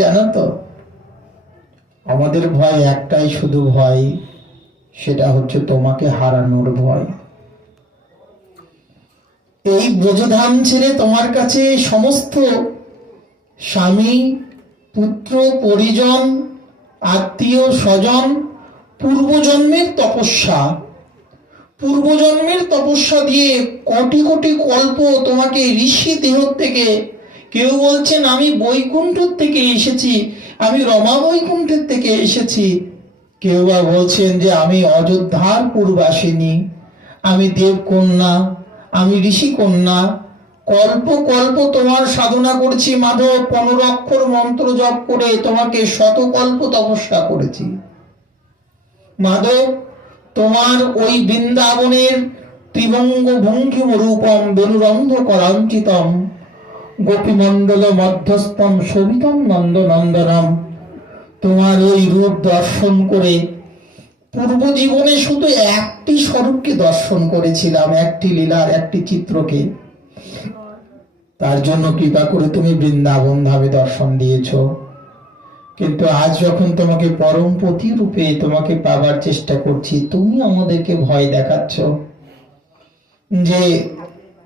জানো তো, আমাদের ভয় একটাই, শুধু ভয়, সেটা হচ্ছে তোমাকে হারানোর ভয়। এই ব্রজধাম ছেড়ে তোমার কাছে সমস্ত স্বামী, পুত্র, পরিজন, আত্মীয় স্বজন, পূর্বজন্মের তপস্যা দিয়ে কোটি কোটি কল্প তোমাকে ঋষি দেহ থেকে, কেউ বলছেন আমি বৈকুণ্ঠ থেকে এসেছি, আমি রমা বৈকুণ্ঠের থেকে এসেছি, কেউ বা বলছেন যে আমি অযোধ্যার পূর্বাসিনী, আমি দেবকন্যা, আমি ঋষিকন্যা, কল্প কল্প তোমার সাধনা করেছি মাধব, 15 অক্ষর মন্ত্র জপ করে তোমাকে শতকল্প তপস্যা করেছি মাধব। তোমার ওই বৃন্দাবনের ত্রিভঙ্গ ভঙ্গিম রূপম বেনুরন্ধ করাঞ্চিতম গোপীমণ্ডল মধ্যস্থম শোভিতম নন্দনন্দনম, তোমার ওই রূপ দর্শন করে পূর্ব জীবনে শুধু একটি স্বরূপকে দর্শন করেছিলাম, একটি লীলার একটি চিত্রকে। তার জন্য কৃপা করে তুমি বৃন্দাবন ধামে দর্শন দিয়েছ। কিন্তু আজ যখন তোমাকে পরমপতি রূপে তোমাকে পাবার চেষ্টা করছি, তুমি আমাদেরকে ভয় দেখাচ্ছ যে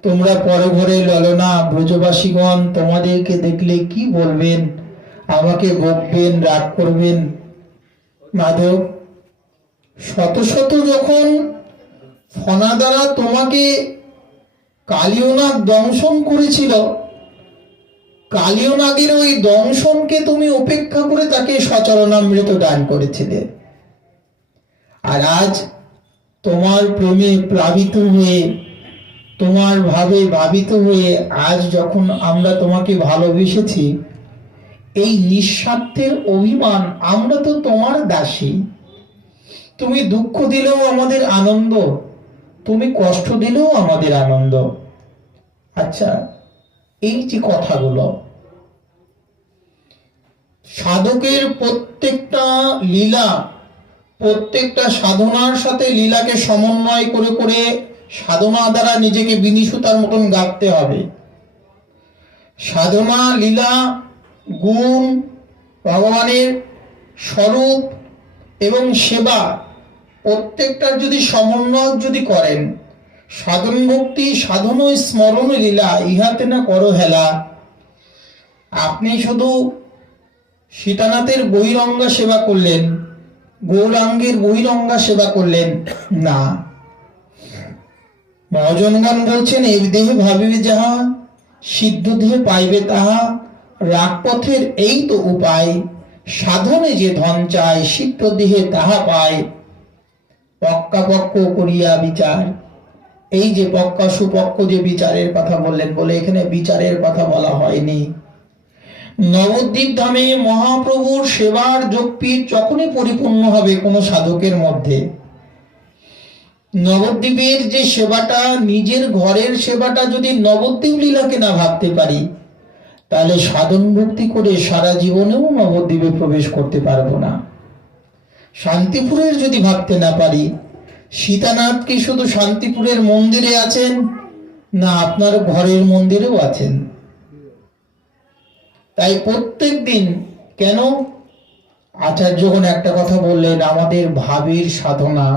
তোমরা পরে ঘরে ললনা, ব্রজবাসীগণ তোমাদেরকে দেখলে কি বলবেন, আমাকে বকবেন, রাগ করবেন। মাধব, শত শত যখন ফনা দ্বারা তোমাকে কালিয়নাগ দংশন করেছিল, কালিয়নাগের ওই দংশনকে তুমি উপেক্ষা করে তাকে সচরণামৃত দান করেছিলে। আর আজ তোমার প্রেমে প্লাবিত হয়ে, তোমার ভাবে ভাবিত হয়ে আজ যখন আমরা তোমাকে ভালোবেসেছি, এই নিঃস্বার্থের অভিমান, আমরা তো তোমার দাসী। তুমি দুঃখ দিলেও আমাদের আনন্দ, তুমি কষ্ট দিলেও আমাদের আনন্দ। আচ্ছা, এই যে কথাগুলো, সাধকের প্রত্যেকটা লীলা, প্রত্যেকটা সাধনার সাথে লীলাকে সমন্বয় করে করে সাধনা দ্বারা নিজেকে বিনিসুতার মতন গাঁথতে হবে। সাধনা, লীলা, গুণ, ভগবানের স্বরূপ এবং সেবা, প্রত্যেকটার যদি সমন্বয় যদি করেন, সাধন ভক্তি সাধন স্মরণ লীলা ইহাতে না করো হেলা। আপনি শুধু সীতানাথের বহিরঙ্গা সেবা করলেন, গৌরাঙ্গের বহিরঙ্গা সেবা করলেন না। মহাজনগণ বলছেন, এই দেহে ভাবিবে যাহা, সিদ্ধ দেহে পাইবে তাহা, রাগপথের এই তো উপায়, সাধনে যে ধন চায়, সিদ্ধ দেহে তাহা পায়। পক্কাপক্ক করিয়া বিচার, এই যে পক্কা সুপক্ষ যে বিচারের কথা বললেন, বলে এখানে বিচারের কথা বলা হয়নি। নবদ্বীপ ধামে মহাপ্রভুর সেবার যোগপীঠ যখনই পরিপূর্ণ হবে কোনো সাধকের মধ্যে, নবদ্বীপের যে সেবাটা, নিজের ঘরের সেবাটা যদি নবদ্বীপ লীলাকে না ভাবতে পারি, তাহলে সাধন ভক্তি করে সারা জীবনেও নবদ্বীপে প্রবেশ করতে পারবো না। শান্তিপুরের যদি ভাবতে না পারি, সীতানাথ কি শুধু শান্তিপুরের মন্দিরে আছেন, না আপনার ঘরের মন্দিরেও আছেন। তাই প্রত্যেক দিন, কেন আচার্যগণ একটা কথা বললেন, আমাদের ভাবের সাধনা,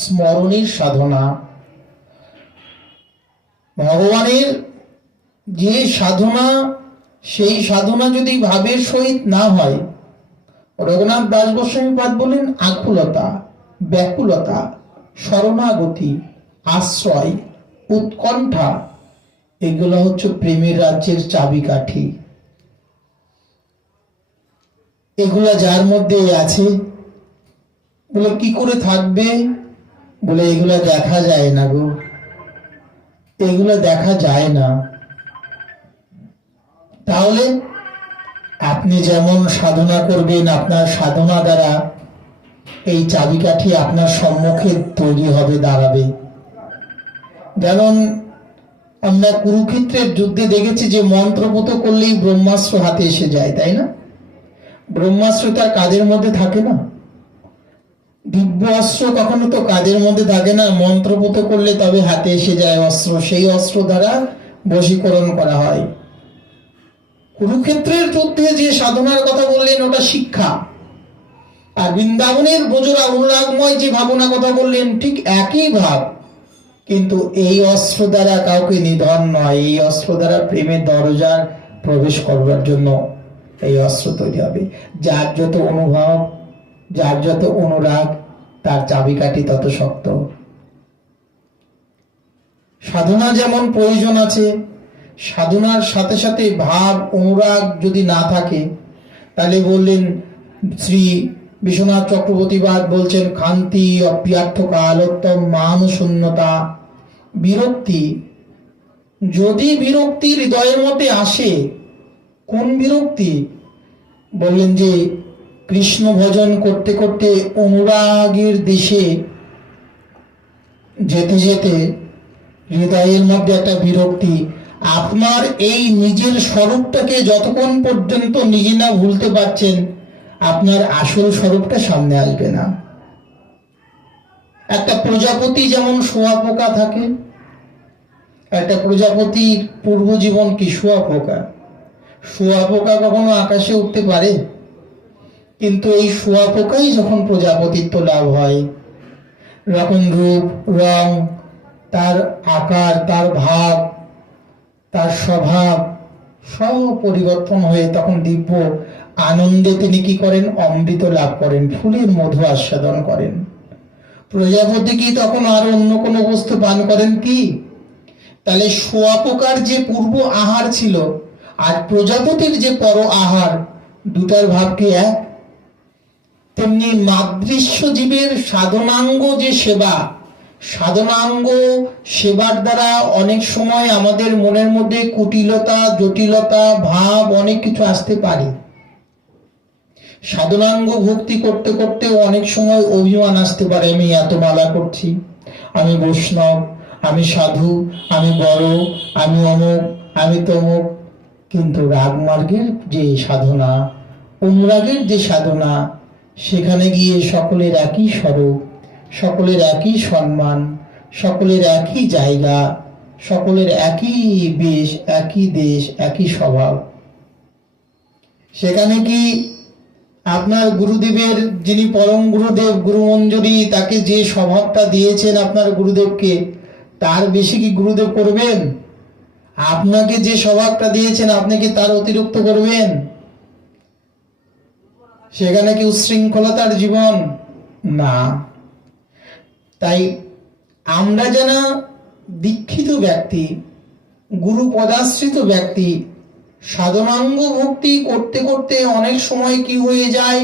স্মরণের সাধনা, ভগবানের যে সাধনা, সেই সাধনা যদি ভাবের সহিত না হয়, রঘুনাথ দাস গোস্বামীপাদ বলেন আকুলতা, ব্যাকুলতা, শরণাগতি, আশ্রয়, উৎকণ্ঠা, এগুলো হচ্ছে প্রেমের রাজ্যের চাবিকাঠি। এগুলা যার মধ্যে আছে, বলে কি করে থাকবে, বলে এগুলা দেখা যায় না গো, এগুলো দেখা যায় না। তাহলে আপনি যেমন সাধনা করবেন, আপনার সাধনা দ্বারা এই চাবিকাঠি আপনার সম্মুখে তৈরি হবে, দাঁড়াবে। যেমন আমরা কুরুক্ষেত্রের যুদ্ধে দেখেছি যে মন্ত্রপুত করলেই ব্রহ্মাস্ত্র হাতে এসে যায়, তাই না? ব্রহ্মাস্ত্র তার কাজের মধ্যে থাকে না, দিব্য অস্ত্র কখনো তো কাজের মধ্যে থাকে না, মন্ত্রপুত করলে তবে হাতে এসে যায় অস্ত্র, সেই অস্ত্র দ্বারা বশীকরণ করা হয়। কুরুক্ষেত্রের যুদ্ধে যে সাধনার কথা বললেন ওটা শিক্ষা, আর বৃন্দাবনের বোঝরা অনুরাগময় যে ভাবনা কথা বললেন ঠিক একই ভাব, কিন্তু এই অস্ত্র দ্বারা কাউকে নিধন নয়, এই অস্ত্র দ্বারা প্রেমের দরজার প্রবেশ করবার জন্য এই অস্ত্র তৈরি হবে। যার যত অনুভব, যার যত অনুরাগ, তার চাবিকাঠি তত শক্ত। সাধনা যেমন প্রয়োজন আছে, সাধনার সাথে সাথে ভাব অনুরাগ যদি না থাকে, তাহলে বললেন শ্রী বিশ্বনাথ চক্রবর্তীবাদ বলছেন খান্তি অপ্রিয়ার্থ কালোত্তম মানশূন্যতা, বিরক্তি। যদি বিরক্তি হৃদয়ের মধ্যে আসে, কোন বিরক্তি? বললেন যে কৃষ্ণ ভজন করতে করতে অনুরাগের দেশে যেতে যেতে হৃদয়ের মধ্যে একটা বিরক্তি। আপনার এই নিজের স্বরূপটাকে যতক্ষণ পর্যন্ত নিজে না ভুলতে পারছেন, আপনার আসল স্বরূপটা সামনে আসবে না। একটা প্রজাপতি যেমন শুঁয়াপোকা থাকে, একটা প্রজাপতির পূর্ব জীবন কি শুঁয়াপোকা। শুঁয়াপোকা কখনো আকাশে উঠতে পারে? কিন্তু এই শুঁয়াপোকাই যখন প্রজাপতিত্ব লাভ হয়, যখন রূপ রং, তার আকার, তার ভাব, তার স্বভাব সব পরিবর্তন হয়ে তখন দিব্য আনন্দে তিনি কি করেন? অমৃত লাভ করেন, ফুলের মধু আস্বাদন করেন। প্রজাপতি কি তখন আর অন্য কোনো বস্তু পান করেন কি? তাহলে শুঁয়াপোকার যে পূর্ব আহার ছিল আর প্রজাপতির যে পর আহার, দুটার ভাব কি এক? তেমনি মাদৃশ্য জীবের সাধনাঙ্গ যে সেবা, সাধনাঙ্গ সেবার দ্বারা অনেক সময় আমাদের মনের মধ্যে কুটিলতা, জটিলতা, ভাব অনেক কিছু আসতে পারে। সাধনাঙ্গ ভক্তি করতে করতে অনেক সময় অভিমান আসতে পারে, আমি এত মালা করছি, আমি বৈষ্ণব, আমি সাধু, আমি বড়, আমি অমুক, আমি তমুক। কিন্তু রাগমার্গের যে সাধনা, অনুরাগের যে সাধনা, সেখানে গিয়ে সকলের একই স্বরূপ, সকলের একই সম্মান, সকলের একই জায়গা, সকলের একই বেশ, একই দেশ, একই স্বভাব। সেখানে কি আপনার গুরুদেবের, যিনি পরম গুরুদেব গুরুমঞ্জরি, তাকে যে স্বভাবটা দিয়েছেন আপনার গুরুদেবকে, তার বেশি কি গুরুদেব করবেন? আপনাকে যে স্বভাবটা দিয়েছেন আপনি কি তার অতিরিক্ত করবেন? সেখানে কি উচ্ছৃঙ্খলতার জীবন? না। তাই আমরা যারা দীক্ষিত ব্যক্তি, গুরু পদাশ্রিত ব্যক্তি, সাধনাঙ্গ ভক্তি করতে করতে অনেক সময় কি হয়ে যায়?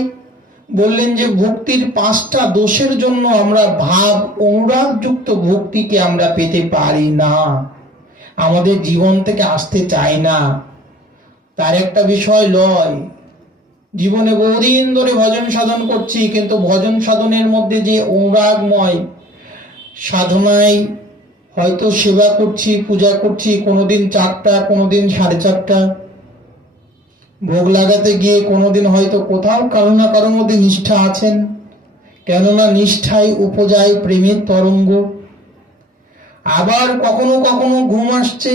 বললেন যে ভক্তির 5টা দোষের জন্য আমরা ভাব অনুরাগযুক্ত ভক্তিকে আমরা পেতে পারি না, আমাদের জীবন থেকে আসতে চায় না। তার একটা বিষয় লয়, জীবনে বহুদিন ধরে ভজন সাধন করছি, কিন্তু ভজন সাধনের মধ্যে যে অনুরাগময় সাধনায় হয়তো সেবা করছি, পূজা করছি, কোনোদিন 4টা, কোনোদিন 4:30, ভোগ লাগাতে গিয়ে কোনোদিন হয়তো কোথাও কারো না কারোর মধ্যে নিষ্ঠা আছেন, কেননা নিষ্ঠায় উপজায় প্রেমের তরঙ্গ। আবার কখনো কখনো ঘুম আসছে,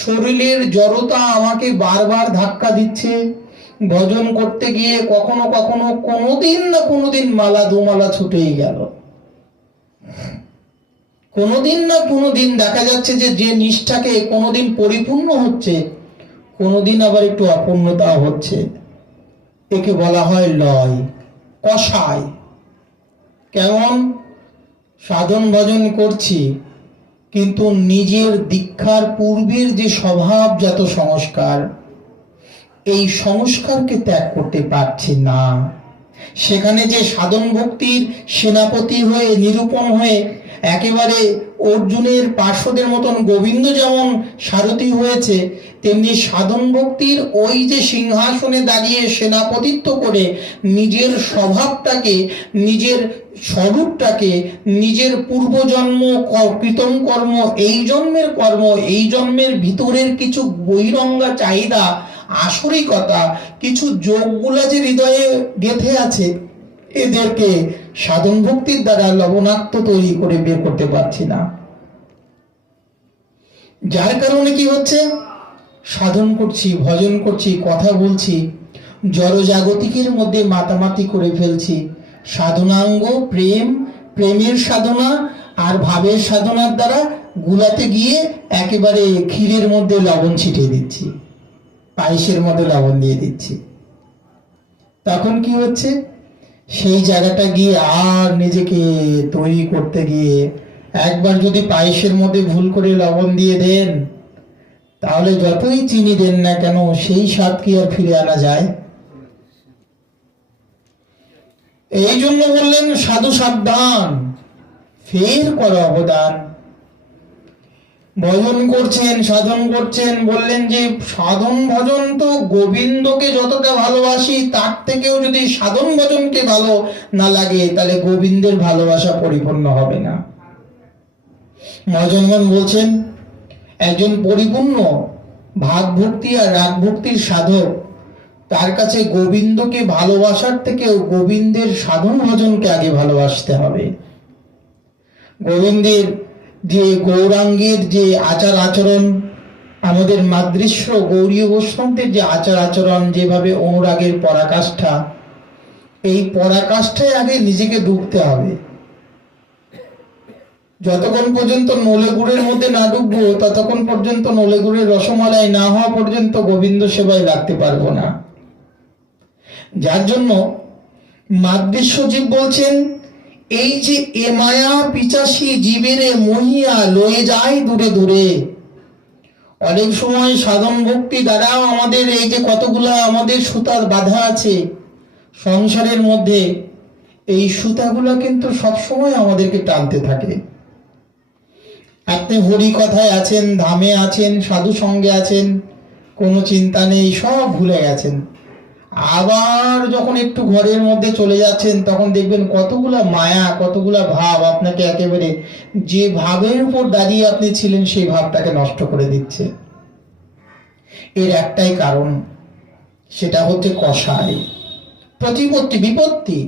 শরীরের জড়তা আমাকে বারবার ধাক্কা দিচ্ছে, ভজন করতে গিয়ে কখনো কখনো কোনোদিন না কোনোদিন মালা দুমালা ছুটেই গেল। কোনোদিন না কোনোদিন দেখা যাচ্ছে যে যে নিষ্ঠাকে কোনোদিন পরিপূর্ণ হচ্ছে, কোনোদিন আবার একটু অপূর্ণতা হচ্ছে। একে বলা হয় লয়, কষায়। কেমন? সাধন ভজন করছি, কিন্তু নিজের দীক্ষার পূর্বের যে স্বভাবজাত সংস্কার, এই সংস্কারকে ত্যাগ করতে পারছি না। সেখানে যে সাধন ভক্তির সেনাপতি হয়ে, নিরূপণ হয়ে, একেবারে অর্জুনের পার্শ্বদের মতন গোবিন্দ যেমন সারথি হয়েছে, তেমনি সাধন ভক্তির ওই যে সিংহাসনে দাঁড়িয়ে সেনাপতিত্ব করে নিজের স্বভাবটাকে, নিজের স্বরূপটাকে, নিজের পূর্বজন্ম কৃতম কর্ম, এই জন্মের কর্ম, এই জন্মের ভিতরের কিছু বহিরঙ্গা চাহিদা, আসরিকতা, কিছু যোগগুলা যে হৃদয়ে গেঁথে আছে, এদেরকে সাধন ভক্তির দ্বারা লবণাক্ত তৈরি করে বের করতে পারছি না। যার কারণে কি হচ্ছে? সাধন করছি, ভজন করছি, কথা বলছি, জড়জাগতিকের মধ্যে মাতামাতি করে ফেলছি। সাধনাঙ্গ প্রেম, প্রেমের সাধনা আর ভাবের সাধনার দ্বারা গুলাতে গিয়ে একেবারে ক্ষীরের মধ্যে লবণ ছিটিয়ে দিচ্ছি, পায়েসের মধ্যে লবণ দিয়ে দিচ্ছি। তখন কি হচ্ছে, সেই জায়গাটা গিয়ে আর নিজেকে তৈরি করতে গিয়ে একবার যদি পায়েসের মধ্যে ভুল করে লবণ দিয়ে দেন, তাহলে যতই চিনি দেন না কেন সেই স্বাদ কি আর ফিরে আনা যায়? এই জন্য বললেন সাধু সাবধান, ফের করো অবদান। ভজন করছেন, সাধন করছেন, বললেন যে সাধন ভজন তো গোবিন্দকে যতটা ভালোবাসি তার থেকেও যদি সাধন ভজনকে ভালো না লাগে তাহলে গোবিন্দের ভালোবাসা পরিপূর্ণ হবে না। মহাজনগণ বলছেন একজন পরিপূর্ণ ভাগ ভক্তি আর রাগ ভক্তির সাধক, তার কাছে গোবিন্দকে ভালোবাসার থেকেও গোবিন্দের সাধন ভজনকে আগে ভালোবাসতে হবে। গোবিন্দের যে গৌরাঙ্গের যে আচার আচরণ, আমাদের মাদৃশ্য গৌরীয় বৈষ্ণবদের যে আচার আচরণ, যেভাবে অনুরাগের পরাকাষ্ঠা, এই পরাকাষ্ঠায় আগে নিজেকে ডুবতে হবে। যতক্ষণ পর্যন্ত নলে গুড়ের মধ্যে না ডুববো ততক্ষণ পর্যন্ত নলে গুড়ের রসমালাই না হওয়া পর্যন্ত গোবিন্দ সেবায় লাগতে পারবো না। যার জন্য মাদৃশ্যজীব বলছেন এই যে এ মায়া পিচাসী জীবেরে মহিয়া লয়ে যায় দূরে দূরে। অনেক সময় সাধন ভক্তি দ্বারাও আমাদের এই যে কতগুলা আমাদের সুতার বাধা আছে সংসারের মধ্যে, এই সুতাগুলা কিন্তু সবসময় আমাদেরকে টানতে থাকে। আপনি হরি কথায় আছেন, ধামে আছেন, সাধু সঙ্গে আছেন, কোনো চিন্তা নেই, সব ভুলে গেছেন। আবার যখন একটু ঘরের মধ্যে চলে যাচ্ছেন তখন দেখবেন কতগুলা মায়া, কতগুলা ভাব আপনাকে একেবারে যে ভাবের উপর দাঁড়িয়ে আপনি ছিলেন সেই ভাবটাকে নষ্ট করে দিচ্ছে। এর একটাই কারণ, সেটা হচ্ছে কষায়, প্রতিপত্তি, বিপত্তি।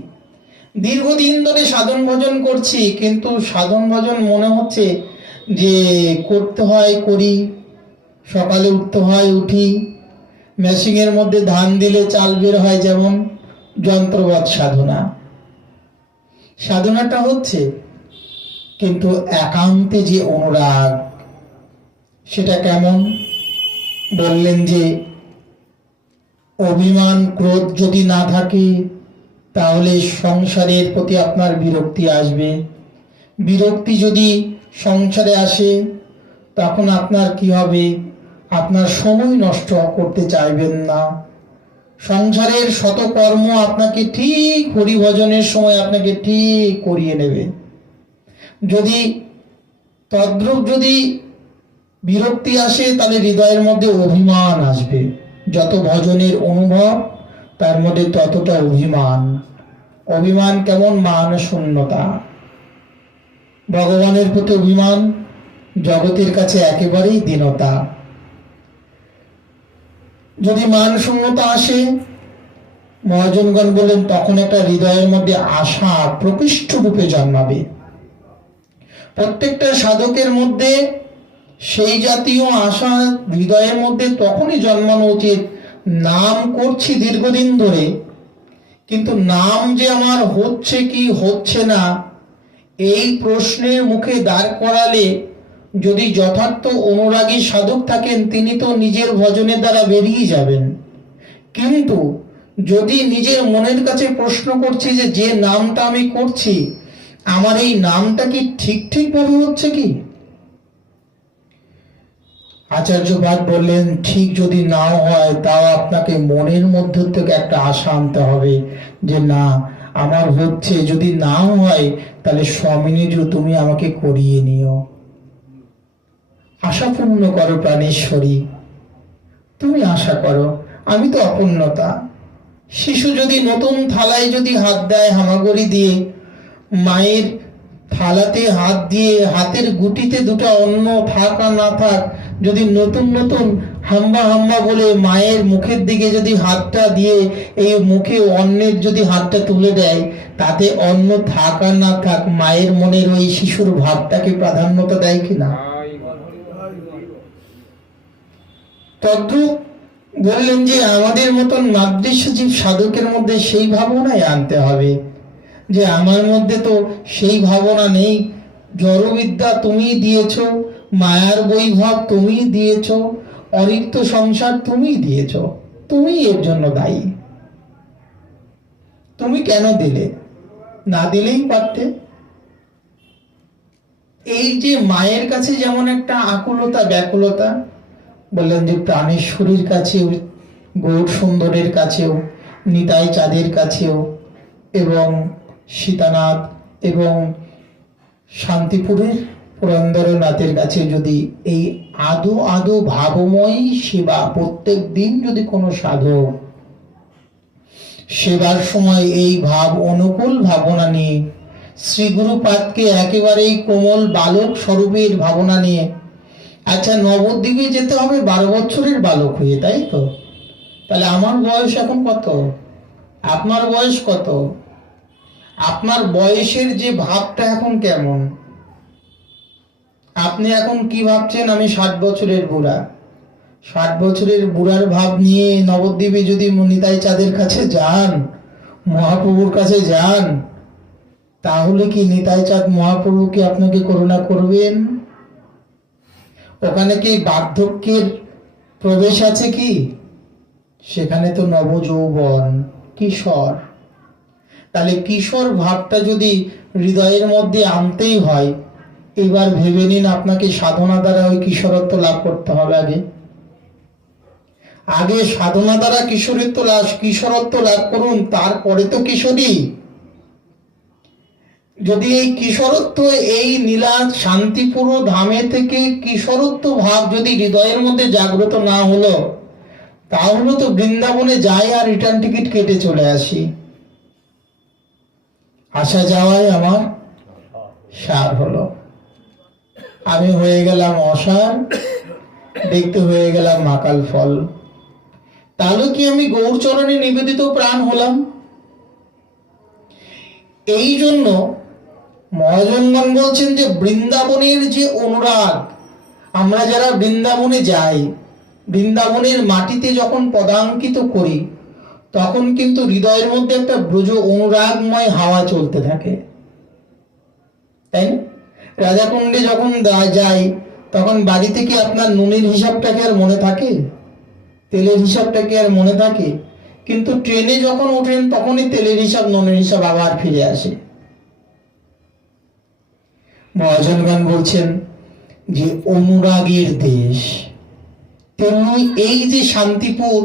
দীর্ঘদিন ধরে সাধন ভজন করছি, কিন্তু সাধন ভজন মনে হচ্ছে যে করতে হয় করি, সকালে উঠতে হয় উঠি, মেশিনের মধ্যে ধান দিলে চাল বের হয়, যেমন যন্ত্রবৎ সাধনা। সাধনাটা হচ্ছে, কিন্তু একান্তে যে অনুরাগ সেটা কেমন? বললেন যে অভিমান ক্রোধ যদি না থাকে তাহলে সংসারের প্রতি আপনার বিরক্তি আসবে। বিরক্তি যদি সংসারে আসে তখন আপনার কি হবে? আপনার সময় নষ্ট করতে চাইবেন না। সংসারের শত কর্ম আপনাকে ঠিক হরিভজনের সময় আপনাকে ঠিক করিয়ে নেবে। যদি তদ্রূপ যদি বিরক্তি আসে তাহলে হৃদয়ের মধ্যে অভিমান আসবে। যত ভজনের অনুভব তার মধ্যে ততটা অভিমান। অভিমান কেমন? মান শূন্যতা। ভগবানের প্রতি অভিমান, জগতের কাছে একেবারেই দীনতা। যদি মান শূন্যতা আসে, মহাজনগণ বলেন তখন একটা হৃদয়ের মধ্যে আশা প্রকৃষ্ট রূপে জন্মাবে। প্রত্যেকটা সাধকের মধ্যে সেই জাতীয় আশা হৃদয়ের মধ্যে তখনই জন্মানো উচিত। নাম করছি দীর্ঘদিন ধরে, কিন্তু নাম যে আমার হচ্ছে কি হচ্ছে না, এই প্রশ্নের মুখে দাঁড় করালে যদি যথার্থ অনুরাগী সাধক থাকেন তিনি তো নিজের ভজনের দ্বারা বেরিয়ে যাবেন। কিন্তু যদি নিজের মনের কাছে প্রশ্ন করছি যে নামটা আমি করছি, আমার এই নামটা কি ঠিকভাবে হচ্ছে কি? আচার্যপাদ বললেন ঠিক যদি নাও হয় তাও আপনাকে মনের মধ্য থেকে একটা আশা আনতে হবে যে না আমার হচ্ছে। যদি নাও হয় তাহলে স্বামিনীজু তুমি আমাকে করিয়ে নিও। আশা পূর্ণ করো প্রাণেশ্বরী, তুমি আশা করো, আমি তো অপূর্ণতা। শিশু যদি নতুন থালায় যদি হাত দেয় হামাগুড়ি দিয়ে, মায়ের থালাতে হাত দিয়ে হাতের গুটিতে দুটো অন্ন থাক আর না থাক, যদি নতুন নতুন হাম্বা হাম্বা বলে মায়ের মুখের দিকে যদি হাতটা দিয়ে এই মুখে অন্নের যদি হাতটা তুলে দেয়, তাতে অন্ন থাক আর না থাক মায়ের মনের ওই শিশুর ভাবটাকে প্রাধান্যতা দেয় কিনা? তদ্রূপ বললেন যে আমাদের মতন মাদৃশ্যজীব সাধকের মধ্যে সেই ভাবনাই আনতে হবে, যে আমার মধ্যে তো সেই ভাবনা নেই। জড়বিদ্যা তুমি দিয়েছ, মায়ার বৈভব তুমি দিয়েছ, অরিক্ত সংসার তুমি দিয়েছ, তুমি এর জন্য দায়ী। তুমি কেন দিলে? না দিলেই পারতে। এই যে মায়ের কাছে যেমন একটা আকুলতা ব্যাকুলতা, বললেন যে প্রাণেশ্বরীর কাছেও, গৌর সুন্দরের কাছেও, নিতাই চাঁদের কাছেও, এবং সীতানাথ এবং শান্তিপুরের পুরন্দরনাথের কাছে যদি এই আদো আদো ভাবময়ী সেবা প্রত্যেক দিন যদি কোনো সাধক সেবার সময় এই ভাব অনুকূল ভাবনা নিয়ে, শ্রী গুরুপাদকে একেবারেই কোমল বালক স্বরূপের ভাবনা নিয়ে, আচ্ছা নবদ্বীপে যেতে হবে 12 বছরের বালক হয়ে, তাই তো? তাহলে আমার বয়স এখন কত? আপনার বয়স কত? আপনার বয়সের যে ভাবটা এখন কেমন? আপনি এখন কি ভাবছেন? আমি 60 বছরের বুড়া। 60 বছরের বুড়ার ভাব নিয়ে নবদ্বীপে যদি নিতাই চাঁদের কাছে যান, মহাপ্রভুর কাছে যান, তাহলে কি নিতাই চাঁদ মহাপ্রভু কি আপনাকে করুণা করবেন? ওখানে কি বার্ধক্যের প্রবেশ আছে কি? সেখানে তো নবযৌবন, কিশোর। তাহলে কিশোর ভাবটা যদি হৃদয়ের মধ্যে আনতেই হয়, এবার ভেবে নিন আপনাকে সাধনা দ্বারা ওই কিশোরত্ব লাভ করতে হবে। আগে সাধনা দ্বারা কিশোরত্ব লাভ করুন, তারপরে তো কিশোরী। যদি এই কিশোরত্ব, এই নীলা শান্তিপুর ধামে থেকে কিশোরত্ব ভাব যদি হৃদয়ের মধ্যে জাগ্রত না হলো, তাহলে তো বৃন্দাবনে যাই আর রিটার্ন টিকিট কেটে চলে আসি। আসা যাওয়ায় আমার সার হলো, আমি হয়ে গেলাম অসার, দেখতে হয়ে গেলাম মাকাল ফল। তাহলে কি আমি গৌরচরণে নিবেদিত প্রাণ হলাম? এই জন্য মহাজনগণ বলছেন যে বৃন্দাবনের যে অনুরাগ, আমরা যারা বৃন্দাবনে যাই, বৃন্দাবনের মাটিতে যখন পদাঙ্কিত করি, তখন কিন্তু হৃদয়ের মধ্যে একটা ব্রজ অনুরাগময় হাওয়া চলতে থাকে, তাই না? রাজাকুণ্ডে যখন যাই, তখন বাড়িতে কি আপনার নুনের হিসাবটাকে আর মনে থাকে? তেলের হিসাবটা কি আর মনে থাকে? কিন্তু ট্রেনে যখন ওঠেন তখনই তেলের হিসাব নুনের হিসাব আবার ফিরে আসে। মহাজনগণ বলছেন যে অনুরাগের দেশ। তেমনি এই যে শান্তিপুর,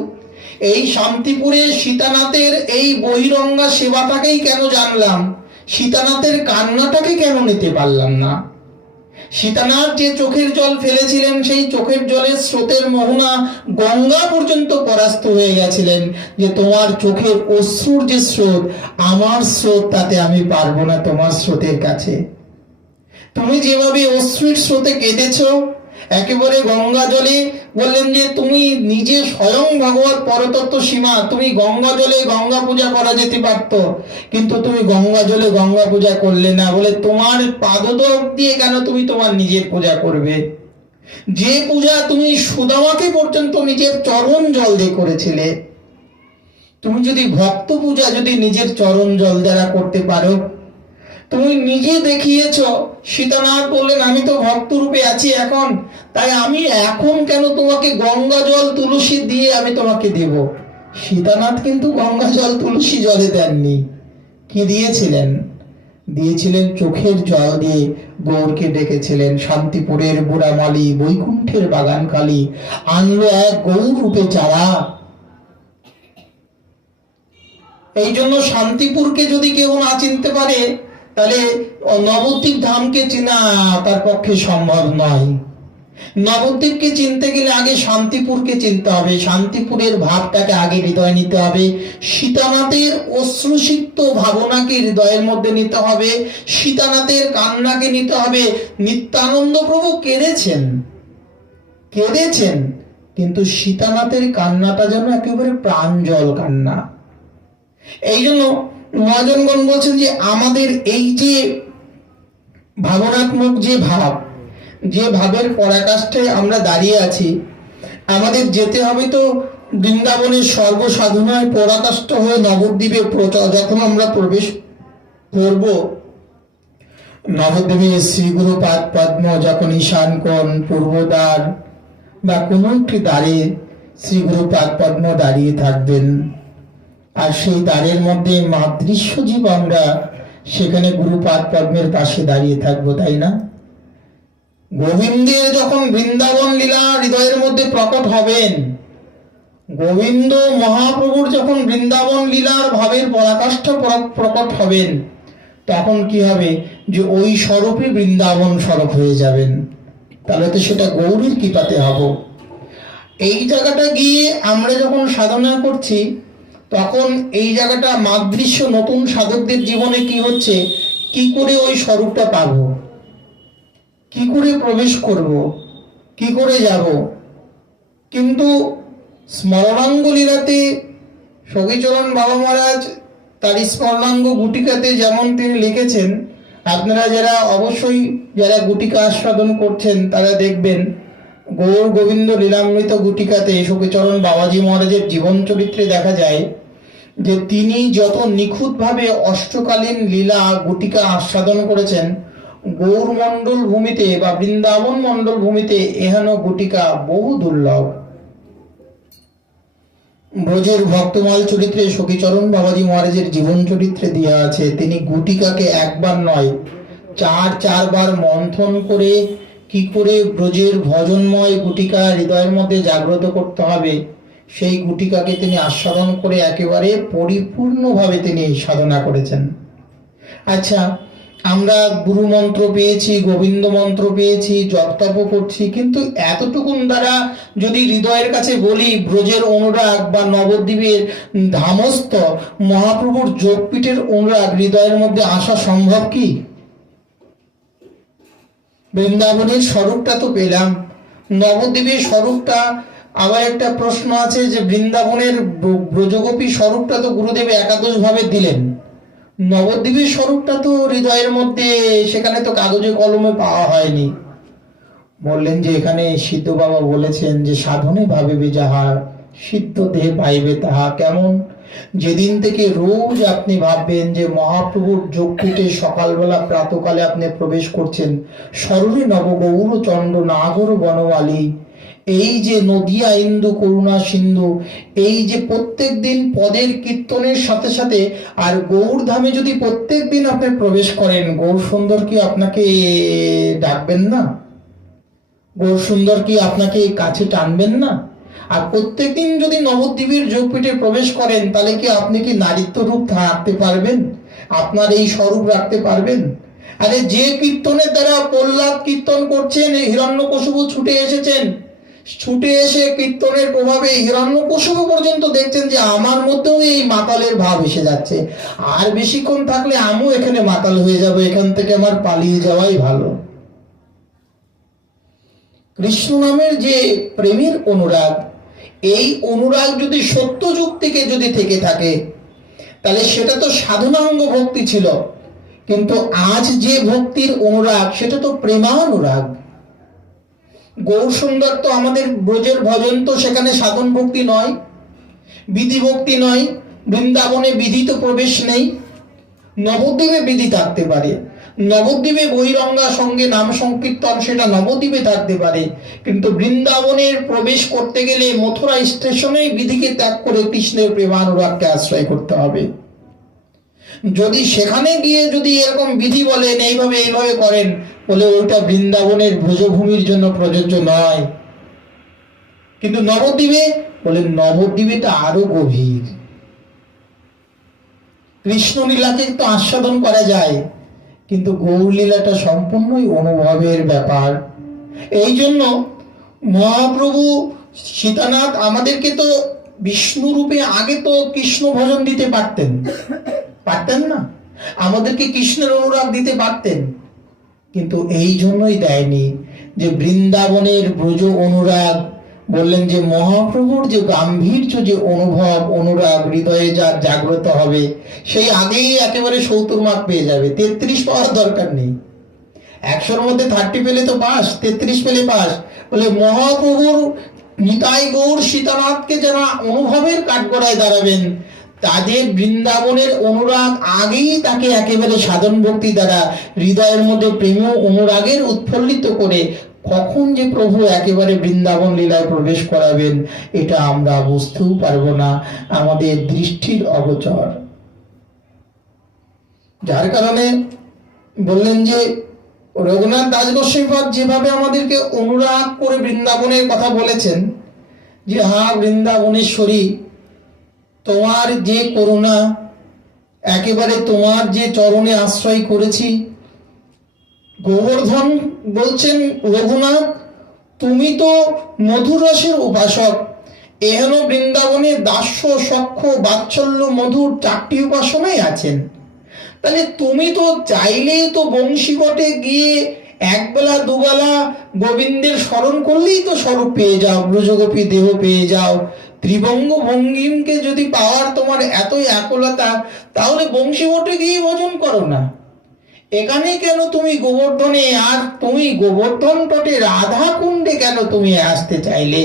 এই শান্তিপুরে সীতানাথের এই বহিরঙ্গা সেবাটাকেই কেন জানলাম, সীতানাথের কান্নাটাকে কেন নিতে পারলাম না? সীতানাথ যে চোখের জল ফেলেছিলেন, সেই চোখের জলের স্রোতের মোহনা গঙ্গা পর্যন্ত পরাস্ত হয়ে গেছিলেন, যে তোমার চোখের অশ্রুর যে স্রোত, আমার স্রোত তাতে আমি পারবো না তোমার স্রোতের কাছে। তুমি যেভাবে অশ্রুর স্রোতে কেঁদেছ একেবারে গঙ্গা জলে, বললেন যে তুমি নিজে স্বয়ং ভগবত পরতত্ত্ব সীমা, তুমি গঙ্গা জলে গঙ্গা পূজা করা যেতে পারত, কিন্তু তুমি গঙ্গা জলে গঙ্গা পূজা করলে না। বলে তোমার পাদদেশ দিয়ে কেন তুমি তোমার নিজের পূজা করবে? যে পূজা তুমি সুদামাকে পর্যন্ত নিজের চরণ জল দিয়ে করেছিলে, তুমি যদি ভক্ত পূজা যদি নিজের চরণ জল দ্বারা করতে পারো, তুমি নিজে দেখিয়েছ। সীতানাথ বললেন আমি তো ভক্ত রূপে আছি এখন, তাই আমি এখন কেন তোমাকে গঙ্গা জল তুলসী দিয়ে আমি তোমাকে দেব? সীতানাথ কিন্তু গঙ্গা জল তুলসী জলে দেননি। কি দিয়েছিলেন? দিয়েছিলেন চোখের জল দিয়ে গৌরকে ডেকেছিলেন। শান্তিপুরের বুড়ামালি, বৈকুণ্ঠের বাগান কালী, আনলো এক গৌর রূপে চারা। এই জন্য শান্তিপুরকে যদি কেউ না চিনতে পারে, তাহলে নবদ্বীপ ধামকে চেনা তার পক্ষে সম্ভব নয়। নবদ্বীপকে চিনতে গেলে আগে শান্তিপুরকে চিনতে হবে, শান্তিপুরের ভাবটাকে আগে হৃদয়ে নিতে হবে, সীতানাথের অশ্রুসিক্ত ভাবনাকে হৃদয়ের মধ্যে নিতে হবে, সীতানাথের কান্নাকে নিতে হবে। নিত্যানন্দ প্রভু কেঁদেছেন, কিন্তু সীতানাথের কান্নাটা যেন একেবারে প্রাঞ্জল কান্না। এই জন্য মহাজনগণ বলছেন যে আমাদের এই যে ভাবনাত্মক যে ভাব, যে ভাবের পরাকাষ্ঠায় আমরা দাঁড়িয়ে আছি, আমাদের যেতে হবে তো বৃন্দাবনের সর্বসাধনায় পরাকাষ্ঠ হয়ে নবদ্বীপে যখন আমরা প্রবেশ করব, নবদ্বীপে শ্রীগুরু পাদ পদ্ম যখন ঈশান কোণ, পূর্বদ্বার বা কোনো একটি দ্বারে শ্রীগুরু পাদ পদ্ম দাঁড়িয়ে থাকবেন, আর সেই দ্বারের মধ্যে মাদৃশ্য জীব আমরা সেখানে গুরুপাদ পদ্মের পাশে দাঁড়িয়ে থাকবো, তাই না? গোবিন্দের যখন বৃন্দাবন লীলা হৃদয়ের মধ্যে প্রকট হবেন, গোবিন্দ মহাপ্রভুর যখন বৃন্দাবন লীলার ভাবের পরাকাষ্ঠ প্রকট হবেন, তখন কি হবে? যে ওই স্বরূপে বৃন্দাবন স্বরূপ হয়ে যাবেন। তাহলে তো সেটা গৌরীর কৃপাতে হব। এই জায়গাটা গিয়ে আমরা যখন সাধনা করছি, তখন এই জায়গাটা মাদৃশ্য নতুন সাধকদের জীবনে কি হচ্ছে, কি করে ওই স্বরূপটা পাব, কি করে প্রবেশ করব, কি করে যাব। কিন্তু স্মরণাঙ্গ লীলাতে সখীচরণ বাবা মহারাজ তার স্মরণাঙ্গ গুটিকাতে যেমন তিনি লিখেছেন, আপনারা যারা অবশ্যই যারা গুটিকা আস্বাদন করছেন তারা দেখবেন, গৌর গোবিন্দ লীলামৃত গুটিকাতে সখীচরণ বাবাজি মহারাজের জীবন চরিত্রে দেখা যায় যে তিনি যত নিখুঁতভাবে অষ্টকালীন লীলা গুটিকা আস্বাদন করেছেন, গৌর মণ্ডল ভূমিতে বা বৃন্দাবন মণ্ডল ভূমিতে এহেন গুটিকা বহু দুর্লভ। ব্রজের ভক্তমাল চরিত্রে সখীচরণ বাবাজি মহারাজের জীবন চরিত্রে দেওয়া আছে, তিনি গুটিকাকে একবার নয় চারবার মন্থন করে কি করে ব্রজের ভজনময় গুটিকা হৃদয়ের মধ্যে জাগ্রত করতে হবে, সেই গুটিকাকে তিনি আস্বাদন করে একেবারে পরিপূর্ণভাবে তিনি সাধনা করেছেন। আচ্ছা, আমরা গুরু মন্ত্র পেয়েছি, গোবিন্দ মন্ত্র পেয়েছি, জপ তপ করছি, কিন্তু এতটুকুন দ্বারা যদি হৃদয়ের কাছে বলি ব্রজের অনুরাগ বা নবদ্বীপের ধামস্থ মহাপ্রভুর যোগপীঠের অনুরাগ হৃদয়ের মধ্যে আসা সম্ভব কি? বৃন্দাবনের স্বরূপটা তো পেলাম, নবদ্বীপের স্বরূপটা, আবার একটা প্রশ্ন আছে যে বৃন্দাবনের ব্রজগোপী স্বরূপটা তো গুরুদেব একাদশ ভাবে দিলেন, নবদ্বীপের স্বরূপটা তো হৃদয়ের মধ্যে সেখানে তো কাগজে কলমে পাওয়া হয়নি। বললেন যে এখানে সিদ্ধ বাবা বলেছেন যে সাধনে ভাবিবে যাহা সিদ্ধ দেহে পাইবে তাহা। কেমন? যেদিন থেকে রোজ আপনি ভাববেন যে মহাপ্রভুর যোগপীঠে সকালবেলা প্রাতকালে আপনি প্রবেশ করছেন, স্মরণে নব গৌর চন্দ্র নাগর বনমালী, এই যে নদিয়া ইন্দু করুণা সিন্ধু, এই যে প্রত্যেক দিন পদের কীর্তনের সাথে সাথে আর গৌর ধামে যদি প্রত্যেক দিন আপনি প্রবেশ করেন, গৌর সুন্দর কি আপনাকে ডাকবেন না? গৌর সুন্দর কি আপনাকে কাছে টানবেন না? আর প্রত্যেকদিন যদি নবদ্বীপের যোগপীঠে প্রবেশ করেন, তাহলে কি আপনি কি নারীত্ব রূপ রাখতে পারবেন? আপনার এই স্বরূপ রাখতে পারবেন? আরে যে কীর্তনের দ্বারা প্রহ্লাদ কীর্তন করছেন, হিরণ্যকশিপু ছুটে এসেছেন, ছুটে এসে কীর্তনের প্রভাবে হিরণ্যকশিপু পর্যন্ত দেখছেন যে আমার মধ্যেও এই মাতালের ভাব এসে যাচ্ছে, আর বেশিক্ষণ থাকলে আমিও এখানে মাতাল হয়ে যাব, এখান থেকে আমার পালিয়ে যাওয়াই ভালো। কৃষ্ণ নামের যে প্রেমের অনুরাগ, এই অনুরাগ যদি সত্য যুগ থেকে যদি থেকে থাকে, তাহলে সেটা তো সাধনাঙ্গ ভক্তি ছিল, কিন্তু আজ যে ভক্তির অনুরাগ সেটা তো প্রেমানুরাগ। গৌর সুন্দর তো আমাদের ব্রজের ভজন তো সেখানে সাধন ভক্তি নয়, বিধি ভক্তি নয়, বৃন্দাবনে বিধি তো প্রবেশ নেই। নবদ্বীপে বিধি থাকতে পারে, নবদ্বীপে বহিরঙ্গা সঙ্গে নাম সংকীর্তন সেটা নবদ্বীপে থাকতে পারে, কিন্তু বৃন্দাবনের প্রবেশ করতে গেলে মথুরা স্টেশনে বিধিকে ত্যাগ করে কৃষ্ণের প্রেমানুরাগকে আশ্রয় করতে হবে। যদি সেখানে গিয়ে যদি এরকম বিধি বলেন এইভাবে করেন, বলে ওইটা বৃন্দাবনের ব্রজভূমির জন্য প্রযোজ্য নয়। কিন্তু নবদ্বীপে বলে নবদ্বীপেটা আরো গভীর, কৃষ্ণ লীলাকে তো আস্বাদন করা যায়, কিন্তু গৌর লীলাটা সম্পূর্ণই অনুভবের ব্যাপার। এই জন্য মহাপ্রভু সীতানাথ আমাদেরকে তো বিষ্ণু রূপে আগে তো কৃষ্ণ ভজন দিতে পারতেন না, আমাদেরকে কৃষ্ণের অনুরাগ দিতে পারতেন, কিন্তু এই জন্যই দেয়নি যে বৃন্দাবনের ব্রজ অনুরাগ। বললেন যে মহাপ্রভুর যে গাম্ভীর্য, যে অনুভব অনুরাগ হৃদয়ে যা জাগ্রত হবে, সেই আগেই একেবারে 70 মার্ক পেয়ে যাবে, 33 পাওয়ার দরকার নেই। 100-র মধ্যে 30 পেলে তো পাস, 33 পেলে পাস। বলে মহাপ্রভুর নিতাই গৌর সীতানাথকে যারা অনুভবের কাঠগড়ায় দাঁড়াবেন, তাদের বৃন্দাবনের অনুরাগ আগেই তাকে একেবারে সাধন ভক্তি দ্বারা হৃদয়ের মধ্যে প্রেম ও অনুরাগের উৎফুল্লিত করে কখন যে প্রভু একেবারে বৃন্দাবন লীলায় প্রবেশ করাবেন, এটা আমরা বুঝতেও পারবো না, আমাদের দৃষ্টির অগোচর। যার কারণে বললেন যে রঘুনাথ দাস গোস্বামীপাদ যেভাবে আমাদেরকে অনুরাগ করে বৃন্দাবনের কথা বলেছেন, যে হা বৃন্দাবনেশ্বরী, তোমার যে করুণা, একেবারে তোমার যে চরণে আশ্রয় করেছি। গোবর্ধন বলছেন, রঘুনাথ তুমি তো মধুর রসের উপাসক, এহেন বৃন্দাবনে দাস্য, সখ্য, বাৎসল্য, মধুর চারটি উপাসনাই আছেন। তাহলে তুমি তো চাইলেই তো বংশীবটে গিয়ে একবেলা দুবেলা গোবিন্দের স্মরণ করলেই তো স্বরূপ পেয়ে যাও, ব্রজগোপী দেহ পেয়ে যাও। ত্রিভঙ্গ ভঙ্গিমকে যদি পাওয়ার তোমার এতই আকুলতা, তাহলে বংশীবটে গিয়ে ভজন করো না। এখানে কেন তুমি গোবর্ধনে, আর তুমি গোবর্ধন তটে রাধা কুণ্ডে কেন তুমি আসতে চাইলে?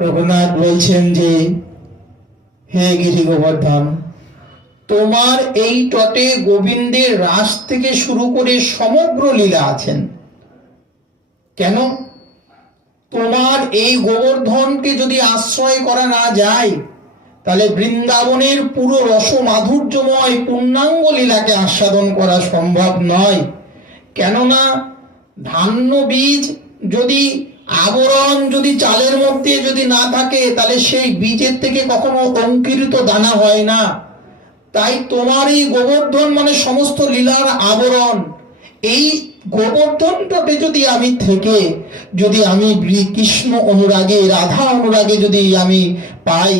রঘুনাথ বলছেন যে হে গিরি গোবর্ধন, তোমার এই তটে গোবিন্দের রাস থেকে শুরু করে সমগ্র লীলা আছেন। কেন? তোমার এই গোবর্ধনকে যদি আশ্রয় করা না যায়, তাহলে বৃন্দাবনের পুরো রস মাধুর্যময় পূর্ণাঙ্গ লীলাকে আস্বাদন করা সম্ভব নয়। কেননা ধান্য বীজ যদি আবরণ যদি চালের মধ্যে যদি না থাকে, তাহলে সেই বীজের থেকে কখনো অঙ্কুরিত দানা হয় না। তাই তোমার এই গোবর্ধন মানে সমস্ত লীলার আবরণ। এই গোবর্ধনটাতে যদি আমি থেকে, যদি আমি কৃষ্ণ অনুরাগে, রাধা অনুরাগে যদি আমি পাই,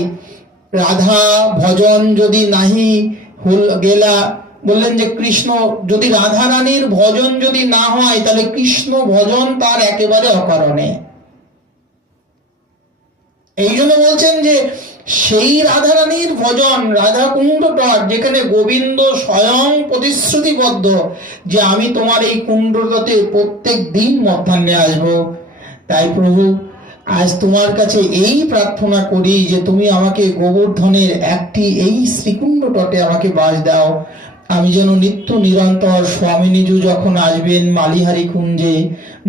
রাধা ভজন যদি নাহি গেলা, বললেন যে কৃষ্ণ যদি রাধা রানীর ভজন যদি না হয়, তাহলে কৃষ্ণ ভজন তার একেবারে অকারণে। এই জন্য বলছেন যে সেই রাধা রানীর ভজন, রাধা কুণ্ড তট, যেখানে গোবিন্দ স্বয়ং প্রতিশ্রুতিবদ্ধ যে আমি তোমার এই কুণ্ডতে প্রত্যেক দিন মধ্যাহ্নে আসবো। তাই প্রভু আজ তোমার কাছে এই প্রার্থনা করি যে তুমি আমাকে গোবর্ধনের একটি এই শ্রীকুণ্ড তটে আমাকে বাস দাও। আমি যেন নিত্য নিরন্তর স্বামী নিজু যখন আসবেন মালিহারি কুঞ্জে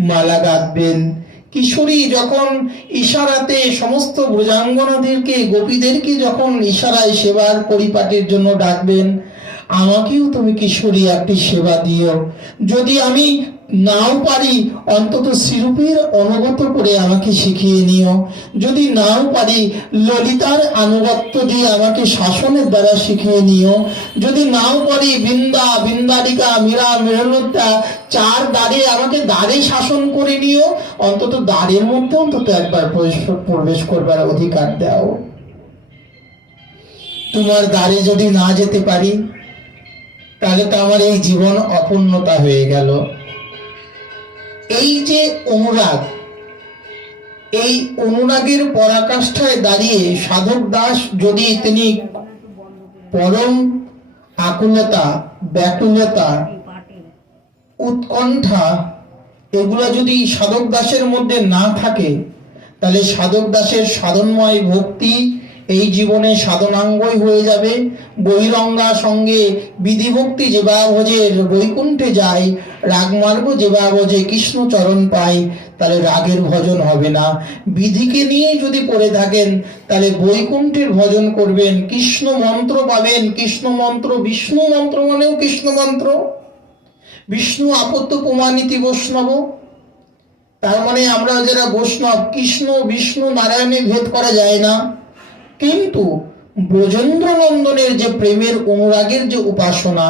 মালা গাঁথবেন, কিশোরী যখন ইশারাতে সমস্ত ব্রজাঙ্গনাদেরকে, গোপীদেরকে যখন ইশারায় সেবার পরিপাটির জন্য ডাকবেন, আমাকেও তুমি কিশোরী একটি সেবা দিও। যদি আমি নাও পারি, অন্তত শ্রীরূপের অনুগত করে আমাকে শিখিয়ে নিও। যদি নাও পারি, ললিতার আনুগত্য দিয়ে আমাকে শাসনের দ্বারা শিখিয়ে নিও। যদি নাও পারি, বৃন্দারিকা, মীরা, মেরলতা, চার দ্বারে আমাকে দ্বারে শাসন করে নিও। অন্তত দ্বারের মধ্যে অন্তত একবার প্রবেশ করবার অধিকার দাও। তোমার দ্বারে যদি না যেতে পারি, তাহলে তো আমার এই জীবন অপূর্ণতা হয়ে গেল। এই যে অনুরাগ, এই অনুরাগের পরাকাষ্ঠায় দাঁড়িয়ে সাধক দাস যদি তিনি পরম আকুলতা, ব্যাকুলতা, উৎকণ্ঠা, এগুলো যদি সাধক দাসের মধ্যে না থাকে, তাহলে সাধক দাসের সাধনময় ভক্তি এই জীবনে সাধনাঙ্গই হয়ে যাবে। বহিরঙ্গা সঙ্গে বিধিভক্তি যেবা ভোজে বৈকুণ্ঠে যায়, রাগমার্গ যেবা ভোজে কৃষ্ণ চরণ পায়, তাহলে রাগের ভজন হবে না। বিধিকে নিয়ে যদি পড়ে থাকেন, তাহলে বৈকুণ্ঠের ভজন করবেন, কৃষ্ণ মন্ত্র পাবেন। কৃষ্ণ মন্ত্র, বিষ্ণু মন্ত্র মানেও কৃষ্ণ মন্ত্র। বিষ্ণু আপত্য প্রমাণিতি বৈষ্ণব, তার মানে আমরা যারা বৈষ্ণব, কৃষ্ণ বিষ্ণু নারায়ণে ভেদ করা যায় না। কিন্তু ব্রজেন্দ্র নন্দনের যে প্রেমের অনুরাগের যে উপাসনা,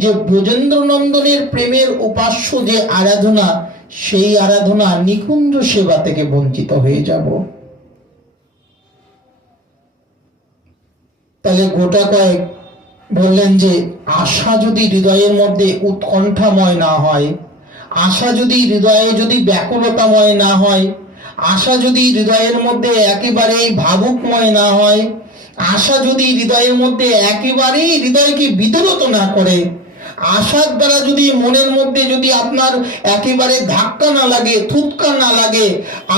যে ব্রজেন্দ্র নন্দনের প্রেমের উপাস্য যে আরাধনা, সেই আরাধনা নিকুঞ্জ সেবা থেকে বঞ্চিত হয়ে যাব। তাহলে গোটা কয়েক বললেন যে আশা যদি হৃদয়ের মধ্যে উৎকণ্ঠাময় না হয়, আশা যদি হৃদয়ে যদি ব্যাকুলতাময় না হয়, আশা যদি হৃদয়ের মধ্যে একেবারেই ভাবুকময় না হয়, আশা যদি হৃদয়ের মধ্যে একেবারেই হৃদয়কে বিদরত না করে, আশার দ্বারা যদি মনের মধ্যে যদি আপনার একেবারে ধাক্কা না লাগে, থুতকা না লাগে,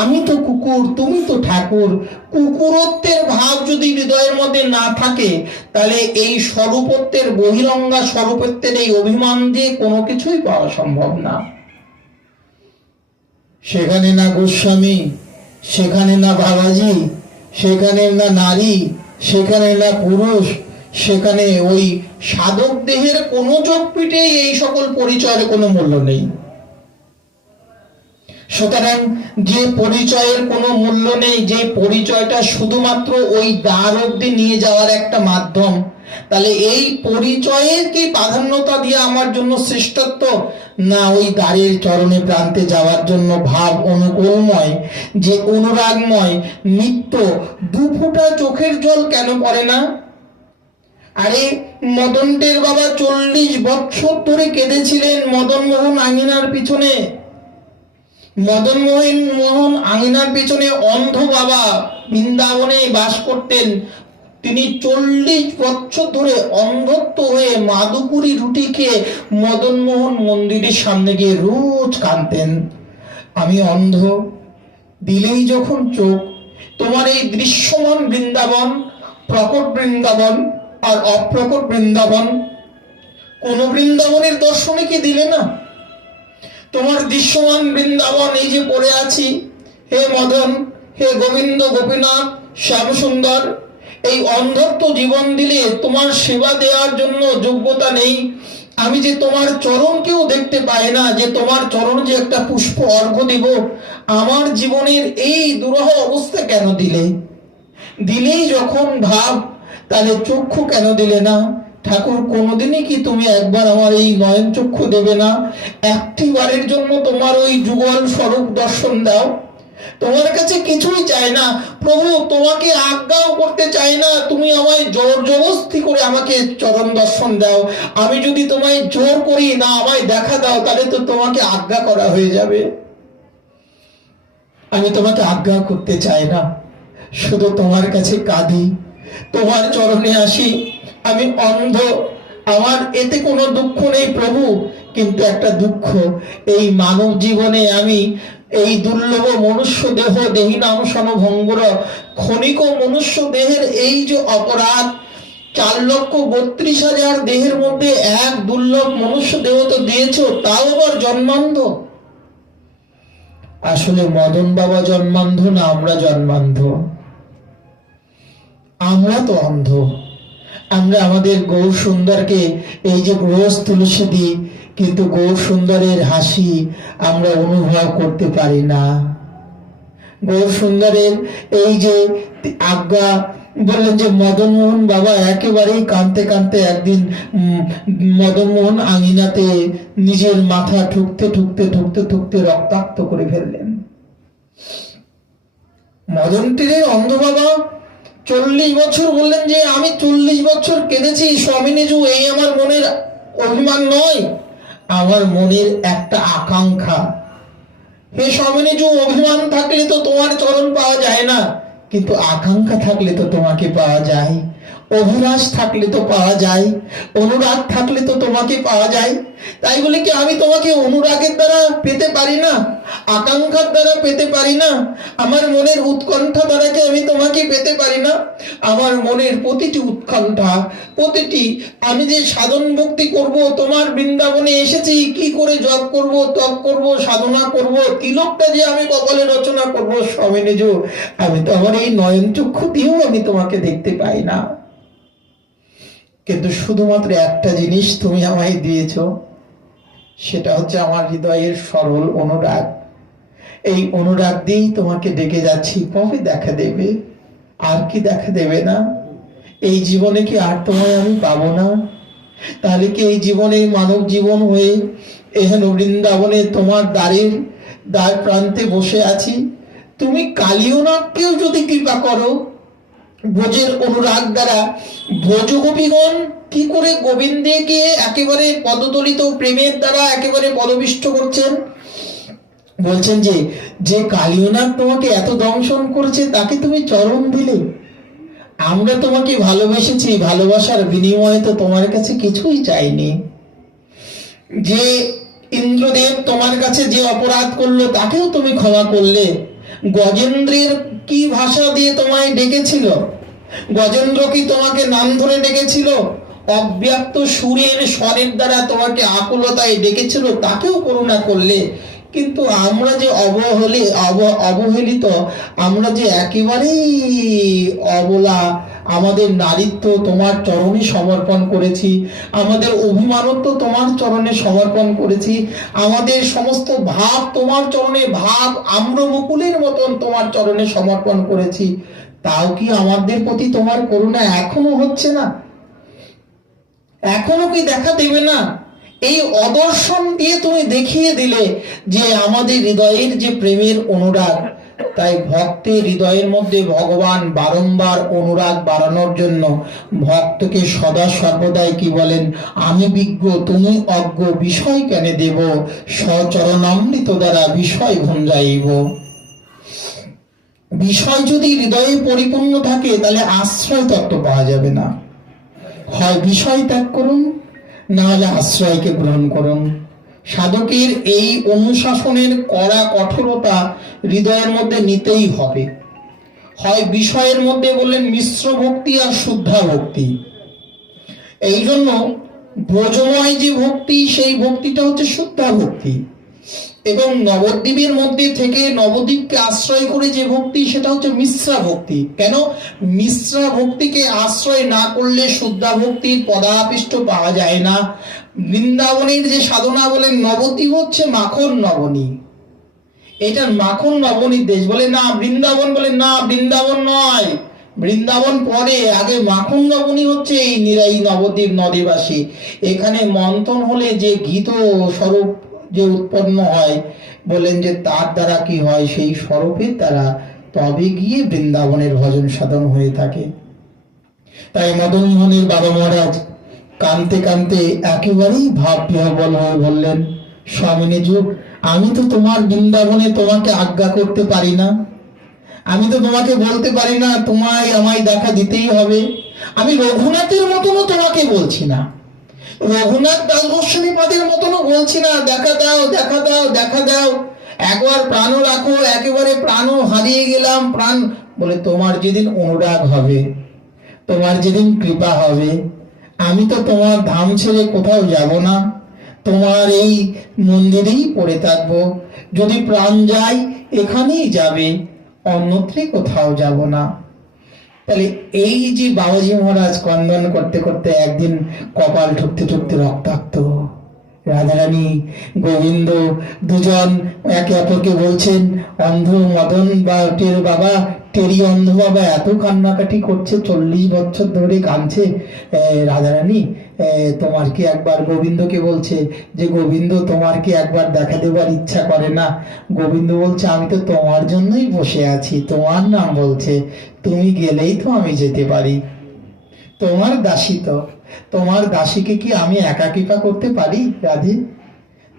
আমি তো কুকুর, তুমি তো ঠাকুর, কুকুরত্বের ভাব যদি হৃদয়ের মধ্যে না থাকে, তাহলে এই স্বরূপত্বের বহিরঙ্গা স্বরূপত্বের এই অভিমান দিয়ে কোনো কিছুই পাওয়া সম্ভব না। সেখানে না গোস্বামী, সেখানে না বাবাজি, সেখানে না নারী, সেখানে না পুরুষ, সেখানে ওই সাধক দেহের কোনো যোগপীঠে এই সকল পরিচয়ের কোনো মূল্য নেই। সুতরাং যে পরিচয়ের কোনো মূল্য নেই, যে পরিচয়টা শুধুমাত্র ওই দ্বার অব্দি নিয়ে যাওয়ার একটা মাধ্যম, তাহলে এই পরিচয়ের কি প্রাধান্যতা দিয়ে আমার জন্য শ্রেষ্ঠত্ব, না ওই দ্বারের চরণে প্রান্তে যাওয়ার জন্য ভাব অনুকূলময়, যে অনুরাগময় নিত্য দুফোঁটা চোখের জল কেন পড়ে না? আরে মদনটের বাবা 40 বছর ধরে কেঁদেছিলেন মদন মোহন আঙিনার পিছনে। মদন মোহন আঙিনার পিছনে অন্ধ বাবা বৃন্দাবনে বাস করতেন। তিনি 40 বছর ধরে অন্ধত্ব হয়ে মাদুকুরি রুটি খেয়ে মদন মোহন মন্দিরের সামনে গিয়ে রোজ কাঁদতেন, আমি অন্ধ। দিলেই যখন চোখ, তোমার এই দৃশ্যমান বৃন্দাবন, প্রকট বৃন্দাবন আর অপ্রকট বৃন্দাবন, কোন বৃন্দাবনের দর্শনে কি দিলে না? তোমার দৃশ্যমান বৃন্দাবন এই যে পড়ে আছি, হে মদন, হে গোবিন্দ, গোপীনাথ, শ্যামসুন্দর, এই অন্ধত্ব জীবন দিলে তোমার সেবা দেওয়ার জন্য যোগ্যতা নেই। আমি যে তোমার চরণকেও দেখতে পাই না, যে তোমার চরণ যে একটা পুষ্প অর্ঘ্য দিব, আমার জীবনের এই দুরূহ অবস্থা কেন দিলে? দিলেই যখন ভাব, তাহলে চক্ষু কেন দিলে না? ঠাকুর, কোনোদিনই কি তুমি একবার আমার এই নয়ন চক্ষু দেবে না? একটি বারের জন্য তোমার ওই যুগল স্বরূপ দর্শন দাও। তোমার কাছে কিছুই চাই না প্রভু, তোমাকে আজ্ঞাও করতে চাই না, তুমি আমায় জোর জবরদস্তি করে আমাকে চরণ দর্শন দাও। আমি যদি তোমায় জোর করি না আমায় দেখা দাও, তাহলে তো তোমাকে আজ্ঞা করা হয়ে যাবে। আমি তোমাকে আজ্ঞা করতে চাই না, শুধু তোমার কাছে কাঁদি, তোমার চরণে আসি। আমি অন্ধ, আমার এতে কোনো দুঃখ নেই প্রভু, কিন্তু একটা দুঃখ, এই মানব জীবনে আমি এই দুর্লভ মনুষ্য দেহ, দেহিনাম সনভঙ্গুর ক্ষণিক মনুষ্য দেহের এই যে অপরাধ, 4,32,000 দেহের মধ্যে এক দুর্লভ মনুষ্য দেহ তো দিয়েছ, তাও আবার জন্মান্ধ। আসলে মদন বাবা জন্মান্ধ না, আমরা জন্মান্ধ। আমরা তো অন্ধ। আমরা আমাদের গৌর সুন্দরকে এই যে রোজ তুলসী দিই, কিন্তু গৌর সুন্দরের হাসি আমরা অনুভব করতে পারি না। গৌর সুন্দরের এই যে আজ্ঞা, বললেন যে মদন মোহন বাবা একেবারেই কাঁদতে কাঁদতে একদিন মদন মোহন আঙিনাতে নিজের মাথা ঠুকতে ঠুকতে ঠুকতে ঠুকতে রক্তাক্ত করে ফেললেন। মদন তীরের অন্ধ বাবা 40 বছর বললেন যে আমি 40 বছর কেঁদেছি স্বামী নিজু, এই আমার মনের অভিমান নয়, আমার মনের একটা আকাঙ্ক্ষা। হে স্বামী নিজু, অভিমান থাকলে তো তোমার চরণ পাওয়া যায় না, কিন্তু আকাঙ্ক্ষা থাকলে তো তোমাকে পাওয়া যায়। অভিলাষ থাকলে তো পাওয়া যায়, অনুরাগ থাকলে তো তোমাকে পাওয়া যায়। তাই বলে কি আমি তোমাকে অনুরাগের দ্বারা পেতে পারি না, আকাঙ্ক্ষার দ্বারা পেতে পারি না? আমার মনের উৎকণ্ঠা দ্বারা কি আমি তোমাকে পেতে পারি না? আমার মনের প্রতিটি উৎকণ্ঠা, প্রতিটি, আমি যে সাধন ভক্তি করব, তোমার বৃন্দাবনে এসেছি, কি করে জপ করব, তপ করব, সাধনা করব, তিলকটা যে আমি কপালে রচনা করব, স্বামী নিজ, আমি তো আমার এই নয়ন চক্ষু দিয়েও আমি তোমাকে দেখতে পাই না। কিন্তু শুধুমাত্র একটা জিনিস তুমি আমায় দিয়েছ, সেটা হচ্ছে আমার হৃদয়ের সরল অনুরাগ। এই অনুরাগ দিয়েই তোমাকে ডেকে যাচ্ছি, কবে দেখা দেবে? আর কি দেখা দেবে না? এই জীবনে কি আর তোমায় আমি পাবো না? তাহলে কি এই জীবনে মানব জীবন হয়ে এহেন বৃন্দাবনে তোমার দ্বার প্রান্তে বসে আছি, তুমি কালীয়নাথকেও যদি কৃপা করো ব্রজের অনুরাগ দ্বারা, ব্রজগোপীগণ কি করে গোবিন্দে গিয়ে একেবারে পদদলিত প্রেমের দ্বারা একেবারে পদবিষ্ট করছেন। বলছেন যে যে কালীয়নাথ তোমাকে এত দংশন করেছে, তাকে তুমি চরণ দিলে। আমরা তোমাকে ভালোবেসেছি, ভালোবাসার বিনিময়ে তো তোমার কাছে কিছুই চাইনি। যে ইন্দ্রদেব তোমার কাছে যে অপরাধ করলো তাকেও তুমি ক্ষমা করলে। গজেন্দ্রের কি ভাষা দিয়ে তোমায় ডেকেছিল? গজেন্দ্র কি তোমাকে নাম ধরে ডেকেছিল? অব্যক্ত সুরের স্বরের দ্বারা তোমাকে আকুলতায় ডেকেছিল, তাকেও করুণা করলে। কিন্তু আমরা যে অবহেলিত, আমরা যে একেবারেই অবলা, আমাদের নারীত্ব তোমার চরণে সমর্পণ করেছি, আমাদের অভিমানত্ব তোমার চরণে সমর্পণ করেছি, আমাদের সমস্ত ভাব তোমার চরণে, ভাব আম্রবকুলের মতন তোমার চরণে সমর্পণ করেছি, তাও কি আমাদের প্রতি তোমার করুণা এখনো হচ্ছে না? এখনো কি দেখা দেবে না? এই অদর্শন দিয়ে তুমি দেখিয়ে দিলে যে আমাদের হৃদয়ের যে প্রেমের অনুরাগ। তাই ভক্তের হৃদয়ের মধ্যে ভগবান বারংবার অনুরাগ বাড়ানোর জন্য ভক্তকে সদা সর্বদাই কি বলেন? আমি বিজ্ঞ তুমি অজ্ঞ, বিষয় কেন দেব, সচরণামৃত দ্বারা বিষয় ভঞ্জাইব। বিষয় যদি হৃদয়ে পরিপূর্ণ থাকে তাহলে আশ্রয় তত্ত্ব পাওয়া যাবে না। হয় বিষয় ত্যাগ করুন, না হলে আশ্রয়কে গ্রহণ করুন। সাধকের এই অনুশাসনের কড়া কঠোরতা হৃদয়ের মধ্যে নিতেই হবে। হয় বিষয়ের মধ্যে বললেন মিশ্র ভক্তি আর শুদ্ধা ভক্তি। এই জন্য ব্রজময় যে ভক্তি, সেই ভক্তিটা হচ্ছে শুদ্ধা ভক্তি। এবং নবদ্বীপের মধ্যে থেকে নবদ্বীপকে আশ্রয় করে যে ভক্তি, সেটা হচ্ছে মিশ্রা ভক্তি। কেন? মিশ্রা ভক্তিকে আশ্রয় না করলে শুদ্ধা ভক্তির পদাপিষ্ট পাওয়া যায় না। বৃন্দাবনের যে সাধনা বলেন, নবদ্বীপ হচ্ছে মাখন নবনী, এটা মাখন নবনীর দেশ। বলে না বৃন্দাবন, বলে না বৃন্দাবন নয়, বৃন্দাবন পরে, আগে মাখন নবনী হচ্ছে এই নিরাই নবদ্বীপ নদীবাসী। এখানে মন্থন হলে যে গীত স্বরূপ যে উৎপন্ন হয়, বলেন যে তার দ্বারা কি হয়, সেই স্বরূপের দ্বারা তবে গিয়ে বৃন্দাবনের ভজন সাধন হয়ে থাকে। তাই মদন মোহনের বাবা মহারাজ কানতে কানতে একেবারেই ভাব বিহ্বল হয়ে বললেন, স্বামিনী যুগ, আমি তো তোমার বৃন্দাবনে তোমাকে আজ্ঞা করতে পারি না, আমি তো তোমাকে বলতে পারি না তোমায় আমায় দেখা দিতেই হবে। আমি রঘুনাথের মতনও তোমাকে বলছি না, রঘুনাথ দাস গোস্বামী পাদের মতনও বলছি না, দেখা দাও দেখা দাও দেখা দাও, একবার প্রাণ রাখো, একেবারে প্রাণ হারিয়ে গেলাম প্রাণ। বলে তোমার যেদিন অনুরাগ হবে, তোমার যেদিন কৃপা হবে, আমি তো তোমার ধাম ছেড়ে কোথাও যাব না, তোমার এই মন্দিরেই পড়ে থাকবো। যদি প্রাণ যায় এখানেই যাবে, অন্যত্রে কোথাও যাব না। তাহলে এই যে বাবাজি মহারাজ ক্রন্দন করতে করতে একদিন কপাল ঠুকতে ঠুকতে রক্তাক্ত, রাধারানী গোবিন্দ দুজন একে অপরকে বলছেন, অন্ধ মদন বা টের বাবা, টেরি অন্ধ বাবা এত কান্নাকাটি করছে, 40 বছর ধরে কাঁদছে। রাধারানী তোমার কি একবার, গোবিন্দকে বলছে যে গোবিন্দ তোমার কি একবার দেখা দেবার ইচ্ছা করে না? গোবিন্দ বলছে আমি তো তোমার জন্যই বসে আছি, তোমার নাম বলছে, তুমি গেলেই তো আমি যেতে পারি, তোমার দাসী তো, তোমার দাসীকে কি আমি একা কৃপা করতে পারি রাধে?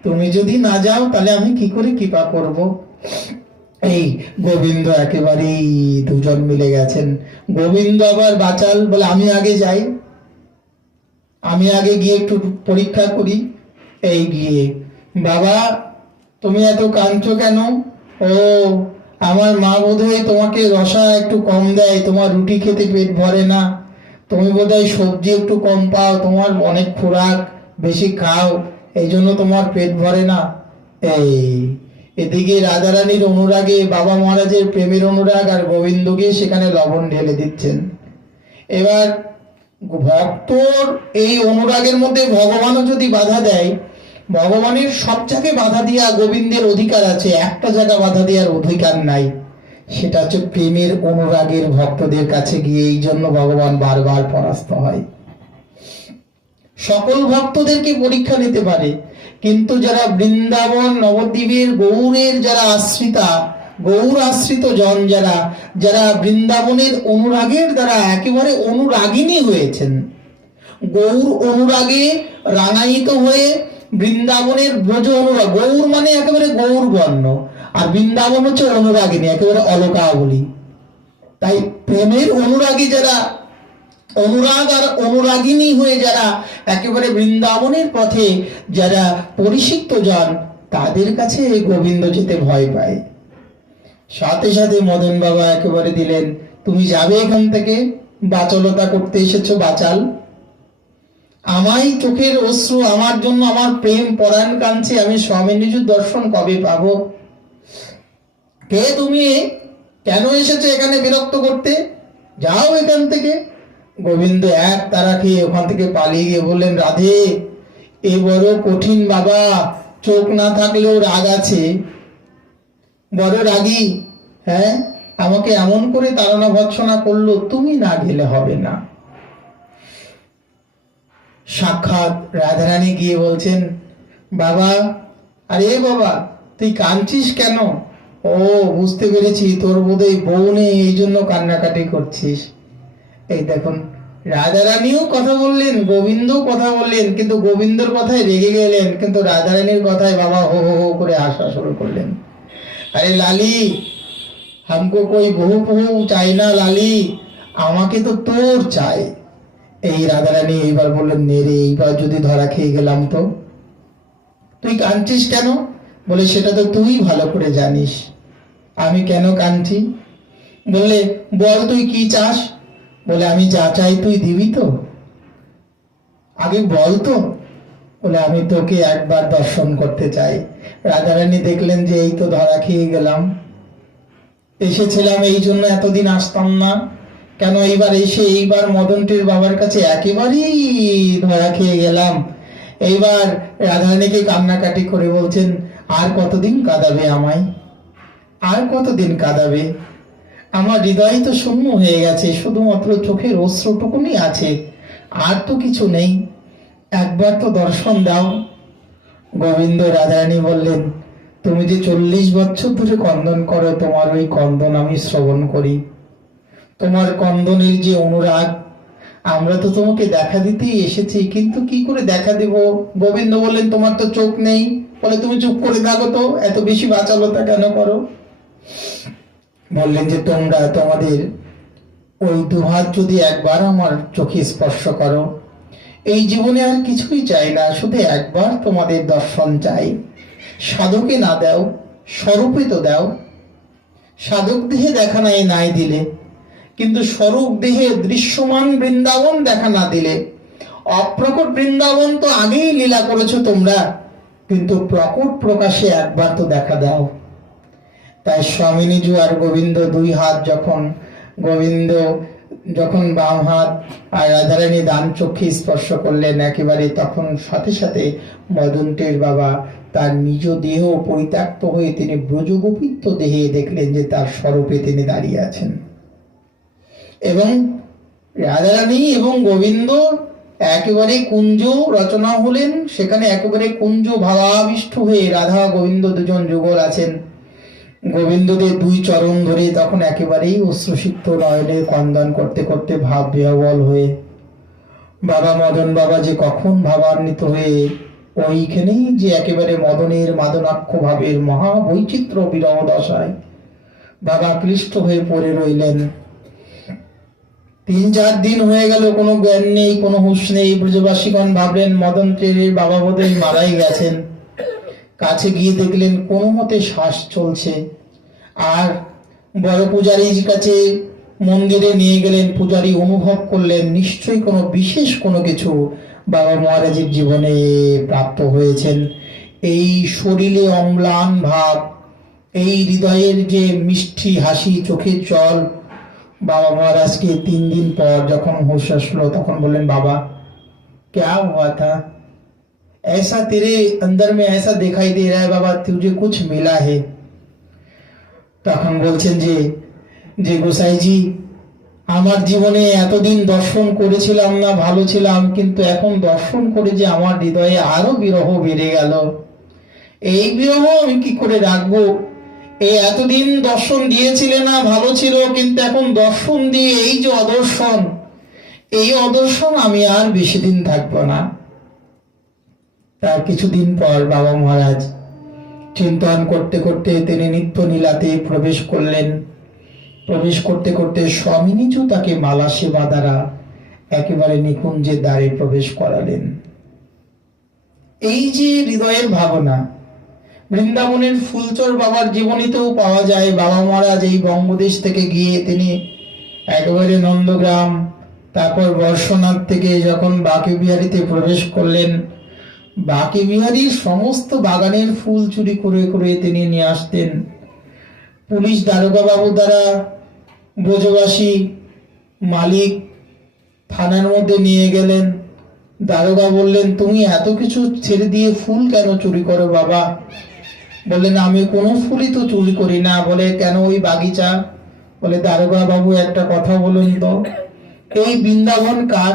তুমি যদি না যাও তাহলে আমি কি করে কৃপা করব? এই গোবিন্দ একেবারেই দুজন মিলে গেছেন। গোবিন্দ আবার বাচাল, বলে আমি আগে যাই, আমি আগে গিয়ে একটু পরীক্ষা করি। এই গিয়ে, বাবা তুমি এত কাঁদছো কেন? ও আমার মা বোধহয় তোমাকে রসা একটু কম দেয়, তোমার রুটি খেতে পেট ভরে না, তুমি বোধহয় সবজি একটু কম পাও, তোমার অনেক খোরাক বেশি খাও, এই জন্য তোমার পেট ভরে না। এই এদিকে রাধারানীর অনুরাগে, বাবা মহারাজের প্রেমের অনুরাগ, আর গোবিন্দকে সেখানে লবণ ঢেলে দিচ্ছেন। এবার ভক্তর এই অনুরাগের মধ্যে ভগবানও যদি বাধা দেয়, ভগবানের সব জায়গায় বাধা দিয়া গোবিন্দের অধিকার আছে, একটা জায়গা বাধা দেওয়ার অধিকার নাই, সেটা হচ্ছে প্রেমের অনুরাগের ভক্তদের কাছে গিয়ে। এই জন্য ভগবান বারবার পরাস্ত হয়। সকল ভক্তদেরকে পরীক্ষা নিতে পারে, কিন্তু যারা বৃন্দাবন নবদ্বীপের গৌরের যারা আশ্রিতা, গৌর আশ্রিত জন যারা, যারা বৃন্দাবনের অনুরাগের দ্বারা একেবারে অনুরাগিনী হয়েছেন, গৌর অনুরাগে রাঙায়িত হয়ে বৃন্দাবনের ব্রজ অনুরাগ, গৌর মানে একেবারে গৌর বর্ণ, আর বৃন্দাবন হচ্ছে অনুরাগিনী, একেবারে অলকা বলি। তাই প্রেমের অনুরাগী যারা অনুরাগ আর অনুরাগিনী হয়ে যারা একেবারে বৃন্দাবনের পথে যারা পরিষিক্ত জন, তাদের কাছে গোবিন্দ যেতে ভয় পায়। সাথে সাথে মদন বাবা একেবারে দিলেন, তুমি যাবে এখান থেকে, বাচালতা করতে এসেছো বাচাল। আমায় চোখের অশ্রু, আমার জন্য আমার প্রেম পরায়ণ কাঁদছে, আমি স্বামী নিজুর দর্শন কবে পাবো? কে তুমি? কেন এসেছো এখানে বিরক্ত করতে? যাও এখান থেকে। গোবিন্দ এক তারা খেয়ে ওখান থেকে পালিয়ে গিয়ে বললেন, রাধে এ বড় কঠিন বাবা, চোখ না থাকলেও রাগ আছে, বড় রাগী। হ্যাঁ, আমাকে এমন করে তাড়না ভৎসনা করলো, তুমি না গেলে হবে না। সাক্ষাৎ রাধারানী গিয়ে বলছেন, বাবা, আরে বাবা তুই কাঁদছিস কেন? ও বুঝতে পেরেছি, তোর বোধহয় বউ নেই, এই জন্য কান্নাকাটি করছিস। এই দেখুন, রাধারানীও কথা বললেন, গোবিন্দও কথা বললেন, কিন্তু গোবিন্দর কথায় রেগে গেলেন, কিন্তু রাধারানীর কথায় বাবা হো হো হো করে হাসা শুরু করলেন। আরে লালি, हमको कोई বহু বহু চাই না লালি, আমাকে তো তোর চাই। এই রাধারানী এইবার বললেন, নেরে এইবার যদি ধরা খেয়ে গেলাম তো? তুই কাঁদছিস কেন? বলে, সেটা তো তুই ভালো করে জানিস আমি কেন কাঁদছি। বললে, বল তুই কি চাস? বলে, আমি যা চাই তুই দিবি তো? আগে বল তো। বলে, আমি তোকে একবার দর্শন করতে চাই। রাধারানী দেখলেন যে এই তো ধরা খেয়ে গেলাম, এসেছিলাম এই জন্য এতদিন আসতাম না, কেন এইবার এসে এইবার মদনটির বাবার কাছে একেবারেই ধরা খেয়ে গেলাম। এইবার রাধারানীকে কান্নাকাটি করে বলছেন, আর কতদিন কাঁদাবে আমায়? আর কতদিন কাঁদাবে? আমার হৃদয় তো শূন্য হয়ে গেছে, শুধুমাত্র চোখের অশ্রুটুকুনি আছে, আর তো কিছু নেই, একবার তো দর্শন দাও। গোবিন্দ রাধারানী বললেন, তুমি যে 40 বছর ধরে কন্দন করো, তোমার ওই কন্দন আমি শ্রবণ করি, তোমার কন্দনের যে অনুরাগ, আমরা তো তোমাকে দেখা দিতেই এসেছি, কিন্তু কি করে দেখা দেব? গোবিন্দ বললেন, তোমার তো চোখ নেই। বলে, তুমি চুপ করে থাকো তো, এত বেশি বাচালতা কেন করো? বললেন যে, তোমরা তোমাদের ওই দুহাত যদি একবার আমার চোখে স্পর্শ করো, এই জীবনে আর কিছুই চাই না, শুধু একবার তোমাদের দর্শন চাই। সাধকে না দাও, স্বরূপে তো দাও। সাধক দেহে দেখা নাই নাই দিলে, কিন্তু স্বরূপ দেহে দৃশ্যমান বৃন্দাবন দেখা না দিলে, অপ্রকট বৃন্দাবন তো আগেই লীলা করেছো তোমরা, কিন্তু প্রকট প্রকাশে একবার তো দেখা দাও। তাই স্বামী নিজু আর গোবিন্দ দুই হাত যখন, গোবিন্দ যখন বাম হাত আর রাধারানী দান চক্ষে স্পর্শ করলেন একেবারে, তখন সাথে সাথে মদনটের বাবা তার নিজ দেহ পরিত্যক্ত হয়ে তিনি ব্রজগোপিত্ব দেহে দেখলেন যে তার স্বরূপে তিনি দাঁড়িয়ে আছেন, এবং রাধারানী এবং গোবিন্দ একেবারে কুঞ্জ রচনা হলেন, সেখানে একেবারে কুঞ্জ ভাবাবিষ্ট হয়ে রাধা গোবিন্দ দুজন যুগল আছেন। গোবিন্দদের দুই চরণ ধরে তখন একেবারেই অশ্রুসিক্ত নয়নে কন্দন করতে করতে ভাব বিহ্বল হয়ে বাবা মদন বাবা যে কখন ভাবান্বিত হয়ে ওইখানেই যে একেবারে মদনের মাদনাক্ষ ভাবের মহা বৈচিত্র্য বিরহ দশায় বাবা ক্লিষ্ট হয়ে পড়ে রইলেন। 3-4 দিন হয়ে গেল, কোনো জ্ঞান নেই, কোনো হুঁশ নেই। ব্রজবাসীগণ ভাবলেন মদন ট্রেনের বাবা বোধহয় মারাই গেছেন। কাছে গিয়ে দেখলেন কোনো মতে শ্বাস চলছে, আর বড় পূজারীর কাছে মন্দিরে নিয়ে গেলেন। পূজারী অনুভব করলেন নিশ্চয়ই কোনো বিশেষ কোনো কিছু বাবা মহারাজের জীবনে প্রাপ্ত হয়েছেন। এই শরীরে অম্লান ভাব, এই হৃদয়ের যে মিষ্টি হাসি, চোখের জল, বাবা মহারাজকে 3 দিন পর যখন হুঁশ আসলো তখন বললেন, বাবা क्या हुआ था? ऐसा तेरे अंदर में ऐसा दिखाई दे रहा है बाबा, तुझे कुछ मिला है? তখন বলছেন যে যে গোসাইজি, আমার জীবনে এতদিন দর্শন করেছিলাম না, ভালো ছিলাম, কিন্তু এখন দর্শন করে যে আমার হৃদয়ে আরো বিরহ বেড়ে গেল। এই বিরহ আমি কি করে রাখবো? এই এতদিন দর্শন দিয়েছিলে না, ভালো ছিল, কিন্তু এখন দর্শন দিয়ে এই যে অদর্শন, এই অদর্শন আমি আর বেশি দিন থাকবো না। তার কিছুদিন পর বাবা মহারাজ চিন্তন করতে করতে তিনি নিত্য নীলাতে প্রবেশ করলেন। প্রবেশ করতে করতে স্বামী নিজু তাকে মালা সেবা দ্বারা একেবারে নিকুঞ্জের দ্বারে প্রবেশ করালেন। এই যে হৃদয়ের ভাবনা, বৃন্দাবনের ফুলচর বাবার জীবনীতেও পাওয়া যায়। বাবা মহারাজ এই বঙ্গদেশ থেকে গিয়ে তিনি একেবারে নন্দগ্রাম, তারপর বর্ষনাথ থেকে যখন বাঁকে বিহারীতে প্রবেশ করলেন, বাঁকে বিহারীর সমস্ত বাগানের ফুল চুরি করে করে তিনি নিয়ে আসতেন। পুলিশ দারোগা বাবু দ্বারা ব্রজবাসী মালিক থানার মধ্যে নিয়ে গেলেন। দারোগা বললেন, তুমি এত কিছু ছেড়ে দিয়ে ফুল কেন চুরি করো বাবা? বললেন, আমি কোনো ফুলই তো চুরি করি না। বলে, কেন ওই বাগিচা? বলে, দারোগা বাবু একটা কথা বলুন তো, এই বৃন্দাবন কার?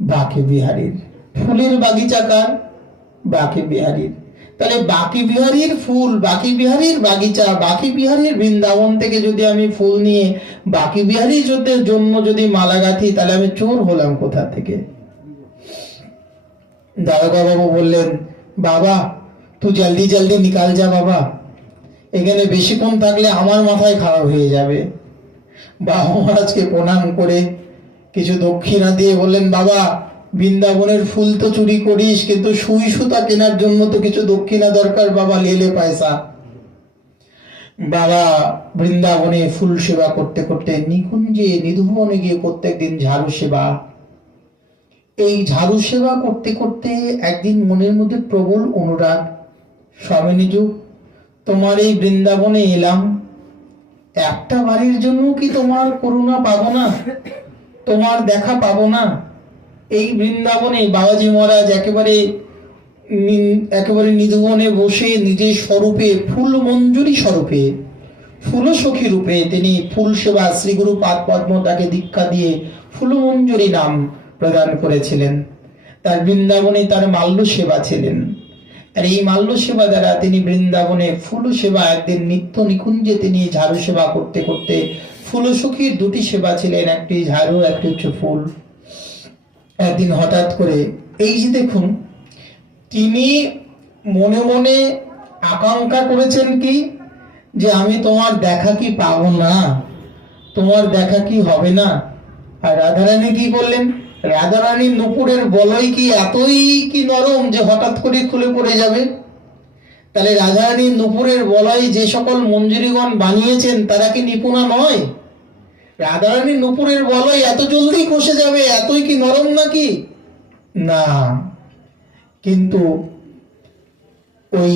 বাঁকে বিহারীর। ফুলের বাগিচা কার? বাঁকে বিহারীর। তাহলে বাঁকে বিহারীর ফুল, বাঁকে বিহারীর বাগিচা, বাঁকে বিহারীর বৃন্দাবন থেকে যদি আমি ফুল নিয়ে বাঁকে বিহারীর জন্য যদি মালা গাঁথি, তাহলে আমি চোর হলাম কোথা থেকে? দারোগা বাবু বললেন, বাবা তুই জলদি জলদি নিকাল যা বাবা, এখানে বেশিক্ষণ থাকলে আমার মাথায় খারাপ হয়ে যাবে। বাবা মহারাজকে প্রণাম করে কিছু দক্ষিণা দিয়ে বললেন, বাবা বৃন্দাবনের ফুল তো চুরি করিস, কিন্তু সুই সুতা কেনার জন্য তো কিছু দক্ষিণা দরকার বাবা, লেলে পয়সা। বাবা বৃন্দাবনে ফুল সেবা করতে করতে নিকুঞ্জে নিধুবনে গিয়ে প্রত্যেকদিন ঝাড়ু সেবা। এই ঝাড়ু সেবা করতে করতে একদিন মনের মধ্যে প্রবল অনুরাগ, স্বামী নিজুক তোমার এই বৃন্দাবনে এলাম, একটা বাড়ির জন্য কি তোমার করুণা পাবো না? তোমার দেখা পাবো না? এই বৃন্দাবনে বাবাজি মহারাজ একেবারে নিধুবনে বসে নিজের স্বরূপে ফুল মঞ্জুরি স্বরূপে ফুলসখী রূপে তিনি ফুল সেবা, শ্রীগুরু পাদ পদ্ম তাকে দীক্ষা দিয়ে ফুলমঞ্জুরি নাম প্রদান করেছিলেন। তার বৃন্দাবনে তার মাল্য সেবা ছিলেন। আর এই মাল্য সেবা দ্বারা তিনি বৃন্দাবনে ফুল সেবা, একদিন নিত্য নিকুঞ্জে তিনি ঝাড়ু সেবা করতে করতে ফুলসখীর দুটি সেবা ছিলেন, একটি ঝাড়ু, একটি হচ্ছে ফুল। একদিন হঠাৎ করে এই যে দেখুন, তিনি মনে মনে আকাঙ্ক্ষা করেছেন কি, যে আমি তোমার দেখা কি পাবো না, তোমার দেখা কি হবে না? আর রাধারানী কি করলেন? রাধারানীর নুপুরের বলয় কি এতই কি নরম যে হঠাৎ করে খুলে পড়ে যাবে? তাহলে রাধারানীর নুপুরের বলয় যে সকল মঞ্জুরিগণ বানিয়েছেন তারা কি নিপুণা নয়? রাধারানীর নুপুরের বলয় এত জলদি খসে যাবে, এতই কি নরম নাকি? না। কিন্তু ওই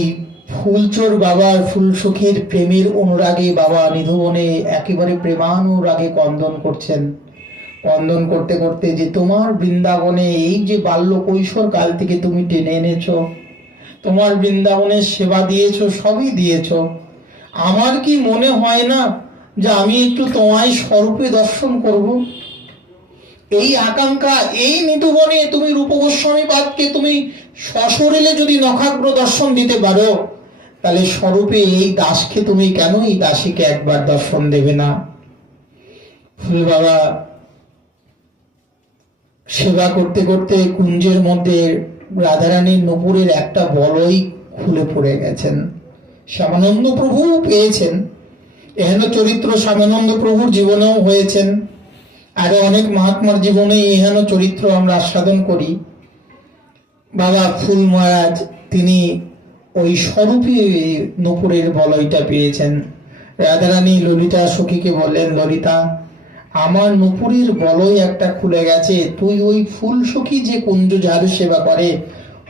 ফুলচোর বাবার ফুলসখীর প্রেমের অনুরাগে বাবা নিধুবনে একেবারে প্রেমানুরাগে কন্দন করছেন। কন্দন করতে করতে যে তোমার বৃন্দাবনে এই যে বাল্য কৈশোর কাল থেকে তুমি টেনে এনেছো, তোমার বৃন্দাবনের সেবা দিয়েছো, সবই দিয়েছো, আমার কি মনে হয় না যে আমি একটু তোমায় স্বরূপে দর্শন করব? এই আকাঙ্ক্ষা, এই নিধুবনে তুমি রূপ গোস্বামী পাদকে তুমি সশরীরে যদি নখাগ্র দর্শন দিতে পারো, তাহলে স্বরূপে এই দাসকে তুমি কেন এই দাসীকে একবার দর্শন দেবে না? ফুল বাবা সেবা করতে করতে কুঞ্জের মধ্যে রাধারানীর নুপুরের একটা বলয় খুলে পড়ে গেছেন। শ্যামানন্দ প্রভু পেয়েছেন, এহেন চরিত্র শ্যামানন্দ প্রভুর জীবনেও হয়েছেন, আরো অনেক মহাত্মার জীবনে এহেন চরিত্র আমরা আস্বাদন করি। বাবা ফুল মহারাজ তিনি ওই স্বরূপে নুপুরের বলয়টা পেয়েছেন। রাধারানী ললিতা সখীকে বললেন, ললিতা আমার নুপুরের বলয় একটা খুলে গেছে, তুই ওই ফুল সখী যে কুঞ্জ ঝাড়ু সেবা করে,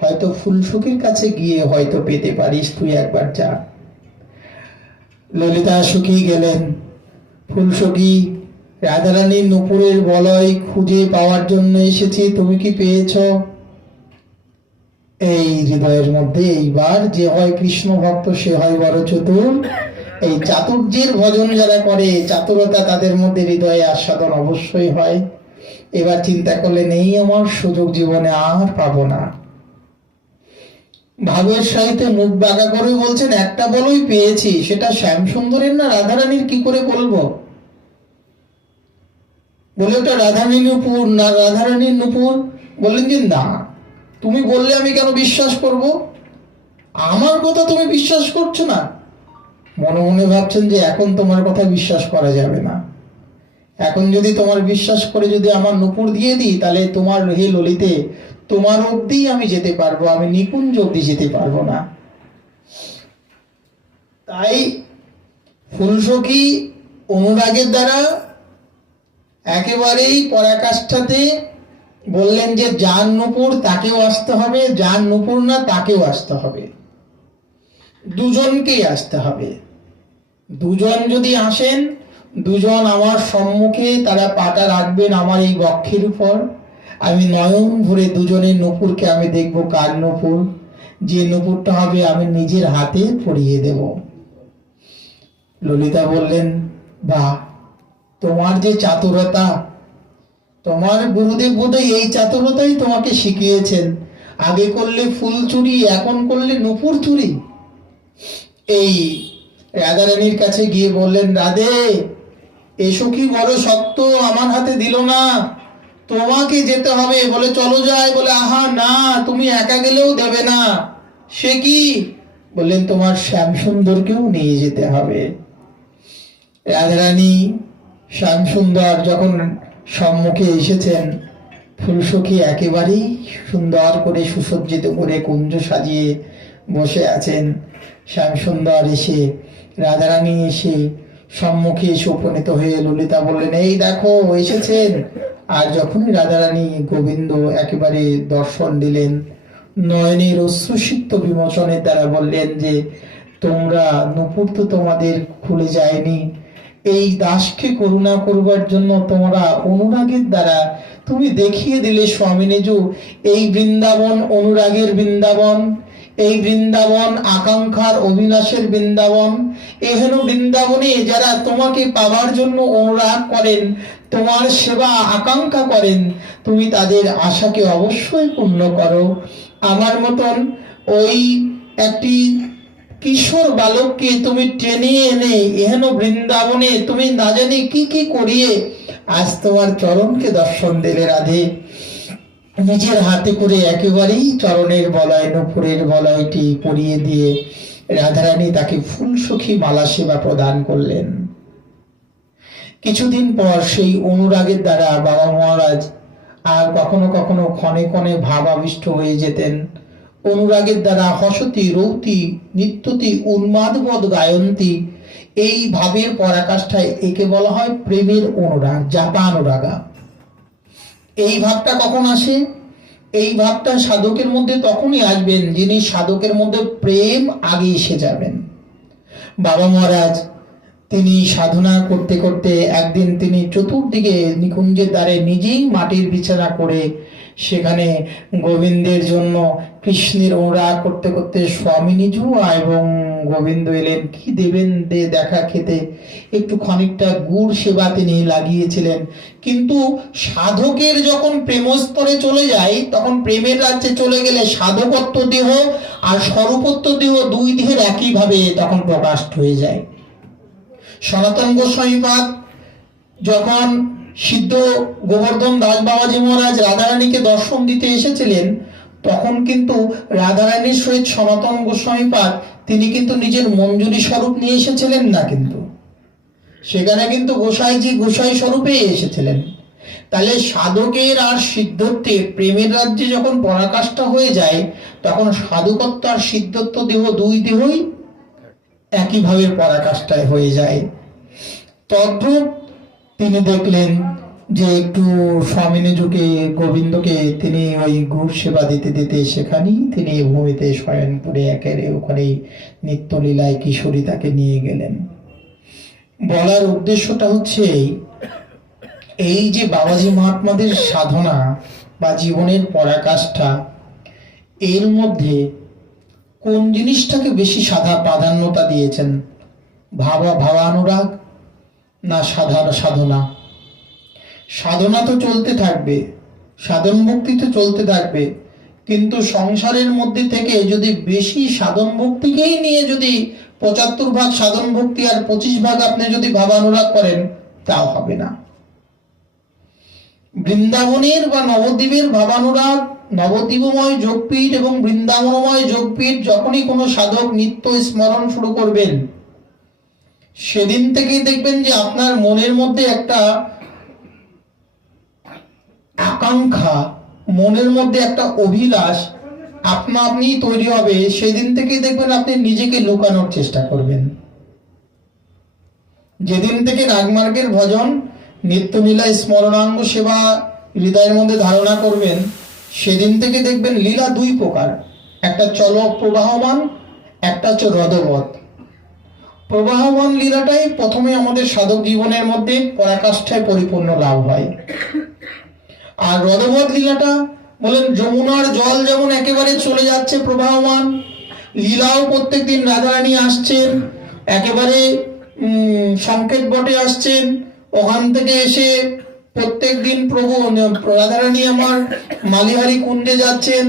হয়তো ফুল সখীর কাছে গিয়ে হয়তো পেতে পারিস, তুই একবার যা। ললিতা সখী গেলেন। ফুল সখী, রাধারানীর নুপুরের বলয় খুঁজে পাওয়ার জন্য এসেছি, তুমি কি পেয়েছ? এই হৃদয়ের মধ্যে এইবার যে হয় কৃষ্ণ ভক্ত সে হয় বড় চতুর। এই চাতুর্যের ভজন যারা করে, চাতুরতা তাদের মধ্যে হৃদয়ে আস্বাদন অবশ্যই হয়। এবার চিন্তা করলেন, এই আমার সুযোগ জীবনে আর পাবো না। ভাবের সহিত মুখ বাঁকা করে বলছেন, একটা বলই পেয়েছি, সেটা শ্যামসুন্দরের না রাধারানীর, কি করে বলবো? বলে ওটা রাধারানীর নুপুর না, রাধারানীর নুপুর। বললেন যে না, তুমি বললে আমি কেন বিশ্বাস করব? আমার কথা তুমি বিশ্বাস করছো না? মনে মনে ভাবছেন যে এখন তোমার কথা বিশ্বাস করা যাবে না, এখন যদি তোমার বিশ্বাস করে যদি আমার নূপুর দিয়ে দিই, তাহলে তোমার হে ললিতে, তোমার অবধি আমি যেতে পারবো, আমি নিকুঞ্জ অবধি যেতে পারবো না। তাই ফুলসখী অনুরাগের দ্বারা একেবারেই পরাকাষ্ঠাতে বললেন যে যার নূপুর তাকেও আসতে হবে, যার নূপুর না তাকেও আসতে হবে, দুজনকেই আসতে হবে। দুজন যদি আসেন, দুজন আমার সম্মুখে তারা পাটা রাখবেন আমার এই বক্ষের উপর, আমি নয়ন ভরে দুজনের নূপুরকে আমি দেখব কার নূপুর, যে নূপুরটা হবে আমি নিজের হাতে পরিয়ে দেব। ললিতা বললেন, বাহ, তোমার যে চাতুরতা, তোমার গুরুদেব বোধহয় এই চাতুরতাই তোমাকে শিখিয়েছেন। আগে করলে ফুল চুরি, এখন করলে নূপুর চুরি। এই রাধারানীর কাছে গিয়ে বললেন, রাধে, এসো কি বড় শক্ত, আমার হাতে দিল না, তোমাকে যেতে হবে। বলে চলো যাই। বলে আহা না, তুমি একা গেলেও দেবে না। সে কি? বললেন তোমার শ্যামসুন্দরকেও নিয়ে যেতে হবে। রাধারানী শ্যামসুন্দর যখন সম্মুখে এসেছেন, ফুলসখী একেবারেই সুন্দর করে সুসজ্জিত করে কুঞ্জ সাজিয়ে বসে আছেন। শ্যামসুন্দর এসে, রাধারানী এসে সম্মুখে এসে উপনীত হয়ে ললিতা বললেন, এই দেখো এসেছেন। আর যখনই রাধারানী গোবিন্দ একেবারে দর্শন দিলেন, নয়নের অশ্রুসিক্ত বিমোচনের দ্বারা বললেন যে তোমরা নূপুর তো তোমাদের খুলে যায়নি, এই দাসকে করুণা করবার জন্য তোমরা অনুরাগের দ্বারা তুমি দেখিয়ে দিলে স্বামিনীজু, এই বৃন্দাবন অনুরাগের বৃন্দাবন, এই বৃন্দাবন আকাঙ্ক্ষার অভিলাষের বৃন্দাবন। এহেন বৃন্দাবনে যারা তোমাকে পাবার জন্য অনুরাগ করেন, তোমার সেবা আকাঙ্ক্ষা করেন, তুমি তাদের আশাকে অবশ্যই পূর্ণ করো। আমার মতন ওই একটি কিশোর বালককে তুমি টেনে এনে এহেন বৃন্দাবনে তুমি না জানি কি কি করিয়ে আজ তোমার চরণকে দর্শন দিলে রাধে। নিজের হাতে করে একেবারেই চরণের বলয়, নূপুরের বলয়টি পরিয়ে দিয়ে রাধারানী তাকে ফুলসখী মালা সেবা প্রদান করলেন। কিছুদিন পর সেই অনুরাগের দ্বারা বাবা মহারাজ আর কখনো কখনো ক্ষণে ক্ষণে ভাবাবিষ্ট হয়ে যেতেন। অনুরাগের দ্বারা হসতি রৌতি নিত্যতি উন্মাদবদ গায়ন্তী, এই ভাবের পরাকাষ্ঠায় একে বলা হয় প্রেমের অনুরাগ, জাতানুরাগা। এই ভাবটা কখন আসে? এই ভাবটা সাধকের মধ্যে তখনই আসবেন যিনি সাধকের মধ্যে প্রেম আগে এসে যাবেন। বাবা মহারাজ তিনি সাধনা করতে করতে একদিন তিনি চতুর্দিকে নিকুঞ্জের দ্বারে নিজেই মাটির বিছানা করে সেখানে গোবিন্দের জন্য কৃষ্ণের অনুরাগ করতে করতে স্বামী নিজু এবং গোবিন্দ এলেন। কি দেবেন দেখা খেতে, একটু খানিকটা গুড় সেবা তিনি লাগিয়েছিলেন। কিন্তু সাধকের যখন প্রেমস্তরে চলে যায়, তখন প্রেমের রাজ্যে চলে গেলে সাধকত্ব দেহ আর স্বরূপত্ব দেহ দুই দেহের একইভাবে তখন প্রকাশ হয়ে যায়। সনাতন গোস্বামীপাদ যখন সিদ্ধ গোবর্ধন দাস বাবাজি মহারাজ রাধারানীকে দর্শন দিতে এসেছিলেন, তখন কিন্তু রাধারানীর সহিত সনাতন গোস্বামীপাদ তিনি কিন্তু নিজের মঞ্জুরি স্বরূপ নিয়ে এসেছিলেন না, কিন্তু সেখানে কিন্তু গোসাইজি গোসাই স্বরূপে এসেছিলেন। তাহলে সাধকের আর সিদ্ধত্বের প্রেমের রাজ্যে যখন পরাকাষ্ঠা হয়ে যায়, তখন সাধকত্ব আর সিদ্ধত্ব দেহ দুই দেহই একইভাবে পরাকাষ্ঠায় হয়ে যায়। তদ্রূপ তিনি দেখলেন যে একটু স্বামিনীজুকে গোবিন্দকে তিনি ওই গুড় সেবা দিতে দিতে সেখানেই তিনি ভূমিতে শয়ন করে একেবারে ওখানেই নিত্যলীলায় কিশোরী তাকে নিয়ে গেলেন। বলার উদ্দেশ্যটা হচ্ছে এই যে বাবাজি মহাত্মাদের সাধনা বা জীবনের পরাকাষ্ঠা, এর মধ্যে কোন জিনিসটাকে বেশি প্রাধান্যতা দিয়েছেন? ভাবানুরাগ না সাধনা? সাধনা তো চলতে থাকবে, সাধন ভক্তি তো চলতে থাকবে, কিন্তু সংসারের মধ্যে থেকে যদি বেশি সাধন ভক্তিকেই নিয়ে যদি 75 সাধন ভক্তি আর 25 আপনি যদি ভাবানুরাগ করেন, তাও হবে না। বৃন্দাবনের বা নবদ্বীপের ভাবানুরাগ, নবদ্বীপময় যোগপীঠ এবং বৃন্দাবনময় যোগপীঠ যখনই কোনো সাধক নিত্য স্মরণ শুরু করবেন, সেদিন থেকেই দেখবেন যে আপনার মনের মধ্যে একটা আকাঙ্ক্ষা, মনের মধ্যে একটা অভিলাষ আপনা আপনি তৈরি হবে, সেদিন থেকে দেখবেন আপনি নিজেকে লুকানোর চেষ্টা করবেন। যেদিন থেকে রাগমার্গের ভজন, নিত্যলীলা, স্মরণাঙ্গ সেবা হৃদয়ের মধ্যে ধারণা করবেন, সেদিন থেকে দেখবেন লীলা দুই প্রকার, একটা চল প্রবাহমান, একটা হচ্ছে হ্রদবৎ। প্রবাহমান লীলাটাই প্রথমে আমাদের সাধক জীবনের মধ্যে পরাকাষ্ঠায় পরিপূর্ণ লাভ হয়। আর হ্রদবৎ লীলাটা বলেন যমুনার জল যেমন একেবারে চলে যাচ্ছে প্রবাহমান, লীলাও প্রত্যেকদিন রাধারানী আসছেন, একেবারে সংকেত বটে আসছেন, ওখান থেকে এসে প্রত্যেক দিন প্রভু রাধারানী আমার মালিহারি কুণ্ডে যাচ্ছেন,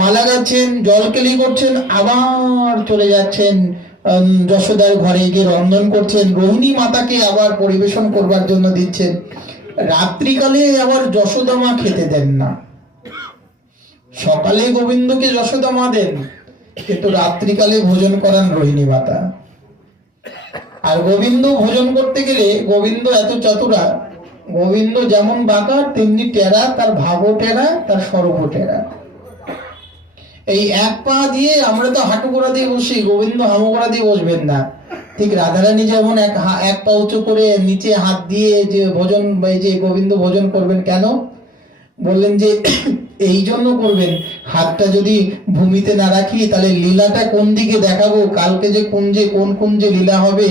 মালা গাচ্ছেন, জলকেলি করছেন, আবার চলে যাচ্ছেন যশোদার ঘরে গিয়ে রন্ধন করছেন, রোহিণী মাতাকে আবার পরিবেশন করবার জন্য দিচ্ছেন। রাত্রিকালে আবার যশোদা মা খেতে দেন না, সকালে গোবিন্দকে যশোদা মা দেন, কিন্তু রাত্রিকালে ভোজন করান রোহিণী মাতা। আর গোবিন্দ ভোজন করতে গেলে, গোবিন্দ এত চতুরা, গোবিন্দ যেমন বাঁকা তেমনি টেরা, তার ভাবও টেরা, তার স্বরূপও টেরা। এই এক পা দিয়ে আমরা তো হাঁটু গোড়া দিয়ে বসি, গোবিন্দ হামু গোড়া দিয়ে বসবেন না। ঠিক রাধারানী যেমন এক পা উঁচু করে নিচে হাত দিয়ে যে ভোজন, যে গোবিন্দ ভোজন করবেন, কেন বললেন যে এই জন্য করবেন, হাতটা যদি ভূমিতে না রাখি তাহলে লীলাটা কোন দিকে দেখাবো, কালকে যে কুঞ্জে কোন কুঞ্জে লীলা হবে,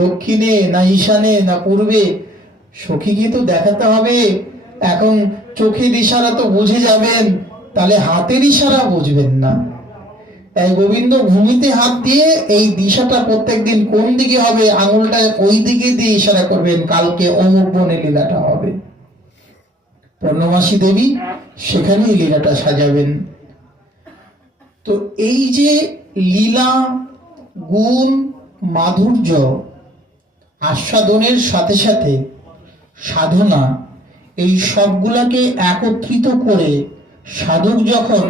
দক্ষিণে না ঈশানে না পূর্বে, সখীকে তো দেখাতে হবে। এখন চোখের ইশারা তো বুঝে যাবেন, তাহলে হাতের ইশারা বুঝবেন না। তাই গোবিন্দ ভূমিতে হাত দিয়ে এই দিশাটা প্রত্যেকদিন কোন দিকে হবে, আঙুলটা ওই দিকে দিয়ে ইশারা করবেন, কালকে অমুক বনে লীলাটা হবে। পূর্ণমাসী দেবী সেখানেই লীলাটা সাজাবেন। তো এই যে লীলা, গুণ, মাধুর্য আস্বাদনের সাথে সাথে সাধনা, এই সবগুলাকে একত্রিত করে সাধক যখন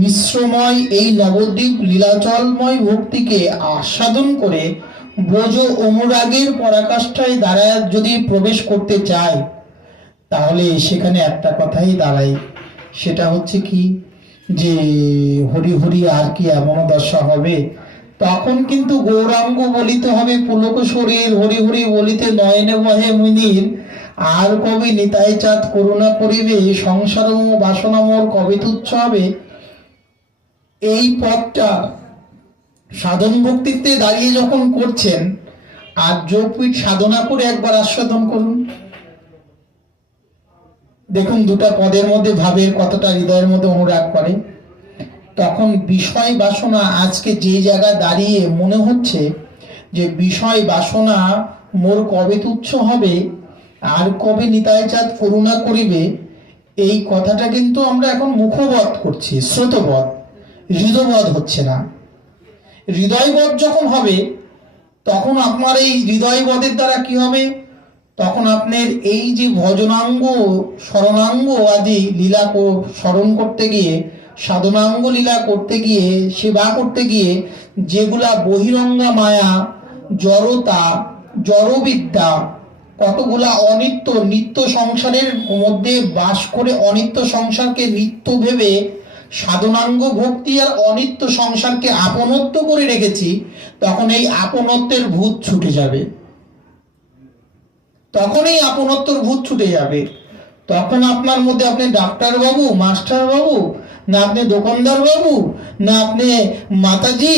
মিশ্রময় এই নবদ্বীপ লীলাচলময় ভক্তিকে আস্বাদন করে ব্রজ অনুরাগের পরাকাষ্ঠায় দাঁড়ায় যদি প্রবেশ করতে চায়, তাহলে সেখানে একটা কথাই দাঁড়ায়, সেটা হচ্ছে কি, যে হরি হরি আর কি এমন দশা হবে। তখন কিন্তু গৌরাঙ্গ বলিতে হবে পুলক শরীর, হরি হরি বলিতে নয়নে বহে মুনির, আর কবে নিতাই চাঁদ করুণা করিবে, সংসার বাসনা মোর কবে তুচ্ছ হবে। এই পথটা সাধন ভক্তিতে দাঁড়িয়ে যখন করছেন, আর যোগপীঠ সাধনা করে একবার আস্বাদন করুন, দেখুন দুটা পদের মধ্যে ভাবের কতটা হৃদয়ের মধ্যে অনুরাগ করে। তখন বিষয় বাসনা আজকে যে জায়গায় দাঁড়িয়ে মনে হচ্ছে যে বিষয় বাসনা মোর কবে তুচ্ছ হবে, আর কবে নিতাই চাঁদ করুণা করিবে, এই কথাটা কিন্তু আমরা এখন মুখবধ করছি, শ্রোতবধ, হৃদয়বধ হচ্ছে না। হৃদয়বধ যখন হবে, তখন আপনার এই হৃদয়বধের দ্বারা কি হবে, তখন আপনার এই যে ভজনাঙ্গ, শরণাঙ্গ আদি লীলা স্মরণ করতে গিয়ে, সাধনাঙ্গ লীলা করতে গিয়ে, সেবা করতে গিয়ে যেগুলা বহিরঙ্গা মায়া, জড়তা, জড়বিদ্যা, কতগুলা অনিত্য, নিত্য সংসারের মধ্যে বাস করে অনিত্য সংসারকে নিত্য ভেবে সাধনাঙ্গ ভক্তি আর অনিত্য সংসারকে আপনত্ব করে রেখেছি, তখন এই আপনত্বের ভূত ছুটে যাবে। তখনই আপনত্বর ভূত ছুটে যাবে। তখন আপনার মধ্যে আপনি ডাক্তার বাবু, মাস্টার বাবু, না আপনি দোকানদার বাবু, না আপনি মাতাজি,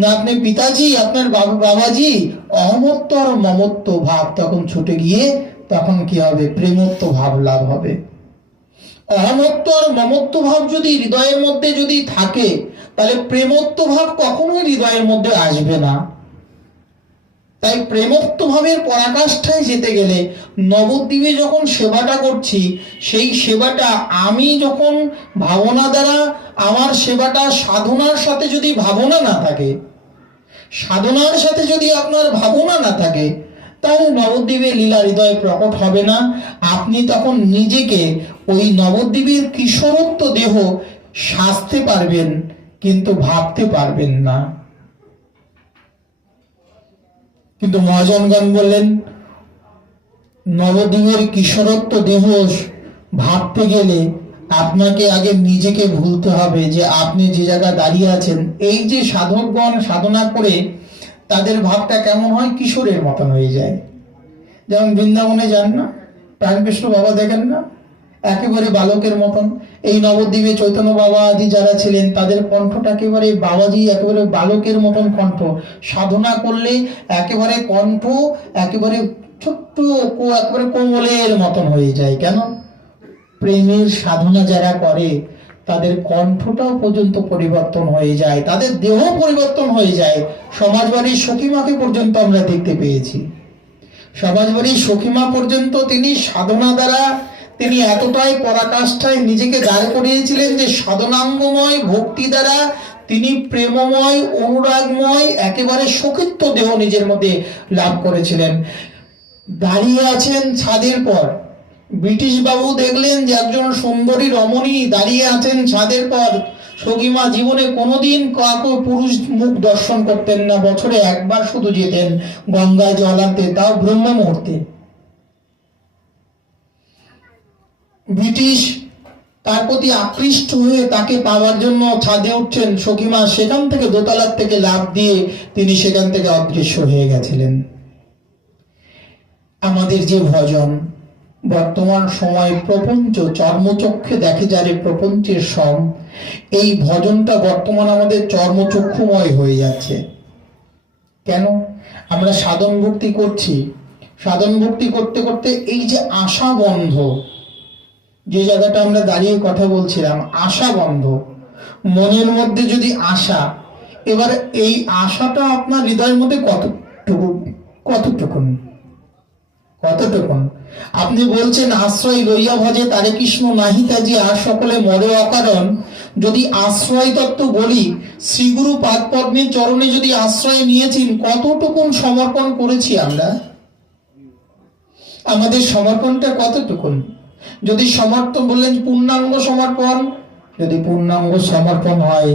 না আপনি পিতাজি, আপনার বাবাজি, অহমত্ব আর মমত্ব ভাব তখন ছুটে গিয়ে তখন কি হবে, প্রেমত্ব ভাব লাভ হবে। অহমত্ব আর মমত্ব ভাব যদি হৃদয়ের মধ্যে যদি থাকে, তাহলে প্রেমত্ব ভাব কখনোই হৃদয়ের মধ্যে আসবে না। তাই প্রেমত্ব ভাবের পরাকাষ্ঠায় যেতে গেলে নবদ্বীপে যখন সেবাটা করছি, সেই সেবাটা আমি যখন ভাবনা দ্বারা, আমার সেবাটা সাধনার সাথে যদি ভাবনা না থাকে, সাধনার সাথে যদি আপনার ভাবনা না থাকে, তাহলে নবদ্বীপের লীলা হৃদয়ে প্রকট হবে না। আপনি তখন নিজেকে ওই নবদ্বীপের কিশোরত্ব দেহ সাজতে পারবেন, কিন্তু ভাবতে পারবেন না। কিন্তু মহাজনগণ বললেন, নবদ্বীপের কিশোরত্ব দেহ ভাবতে গেলে আপনাকে আগে নিজেকে ভুলতে হবে যে আপনি যে জায়গায় দাঁড়িয়ে আছেন। এই যে সাধকগণ সাধনা করে তাদের ভাবটা কেমন হয়, কিশোরের মতন হয়ে যায়। যেমন বৃন্দাবনে যান না, প্রাণকৃষ্ণ বাবা দেখেন না, একেবারে বালকের মতন। এই নবদ্বীপে চৈতন্য বাবা আদি যারা ছিলেন তাদের কণ্ঠটা একেবারে বাবাজি একেবারে বালকের মতন কণ্ঠ। সাধনা করলে একেবারে কণ্ঠ একেবারে ছোট্ট একেবারে কোমলের মতন হয়ে যায়। কেন? প্রেমের সাধনা যারা করে তাদের কণ্ঠটাও পর্যন্ত পরিবর্তন হয়ে যায়, তাদের দেহ পরিবর্তন হয়ে যায়। সমাজবাড়ির সখীমাকে পর্যন্ত আমরা দেখতে পেয়েছি। সমাজবাড়ির সখীমা পর্যন্ত তিনি সাধনা দ্বারা তিনি এতটাই পরাকাষ্ঠায় নিজেকে দাঁড় করিয়েছিলেন যে সাধনাঙ্গময় ভক্তি দ্বারা তিনি প্রেমময় অনুরাগময় একেবারে সখিত্ব দেহ নিজের মধ্যে লাভ করেছিলেন। দাঁড়িয়ে আছেন ছাদের পর, ব্রিটিশ বাবু দেখলেন যে একজন সুন্দরী রমণী দাঁড়িয়ে আছেন ছাদের পর। সখীমা জীবনে কোনোদিন কাউকে পুরুষ মুখ দর্শন করতেন না, বছরে একবার শুধু যেতেন গঙ্গায় জল আনতে, তাও ব্রহ্ম মুহূর্তে। ব্রিটিশ তার প্রতি আকৃষ্ট হয়ে তাকে পাওয়ার জন্য ছাদে উঠছেন, সখীমা সেখান থেকে দোতলার থেকে লাফ দিয়ে তিনি সেখান থেকে অদৃশ্য হয়ে গেছিলেন। আমাদের যে ভজন বর্তমান সময় প্রপঞ্চ চর্মচক্ষে দেখে যারে প্রপঞ্চের সম, এই ভজনটা বর্তমান আমাদের চর্মচক্ষুময় হয়ে যাচ্ছে। কেন? আমরা সাধন ভক্তি করছি, সাধন ভক্তি করতে করতে এই যে আশা বন্ধ, যে জায়গাটা আমরা দাঁড়িয়ে কথা বলছিলাম, আশা বন্ধ। মনের মধ্যে যদি আশা, এবার এই আশাটা আপনার হৃদয়ের মধ্যে কতটুকুন আপনি বলছেন আশ্রয় লইয়া ভজে তারে কৃষ্ণ নাহি তাজি আর সকলে মরে অকারণ। যদি আশ্রয় তত্ত্ব বলি, শ্রীগুরু পাদ পদ্মের চরণে যদি আশ্রয় নিয়েছেন, কতটুকুন সমর্পণ করেছি আমরা? আমাদের সমর্পণটা কতটুকুন? যদি সমর্পণ বললেন পূর্ণাঙ্গ সমর্পণ, যদি পূর্ণাঙ্গ সমর্পণ হয়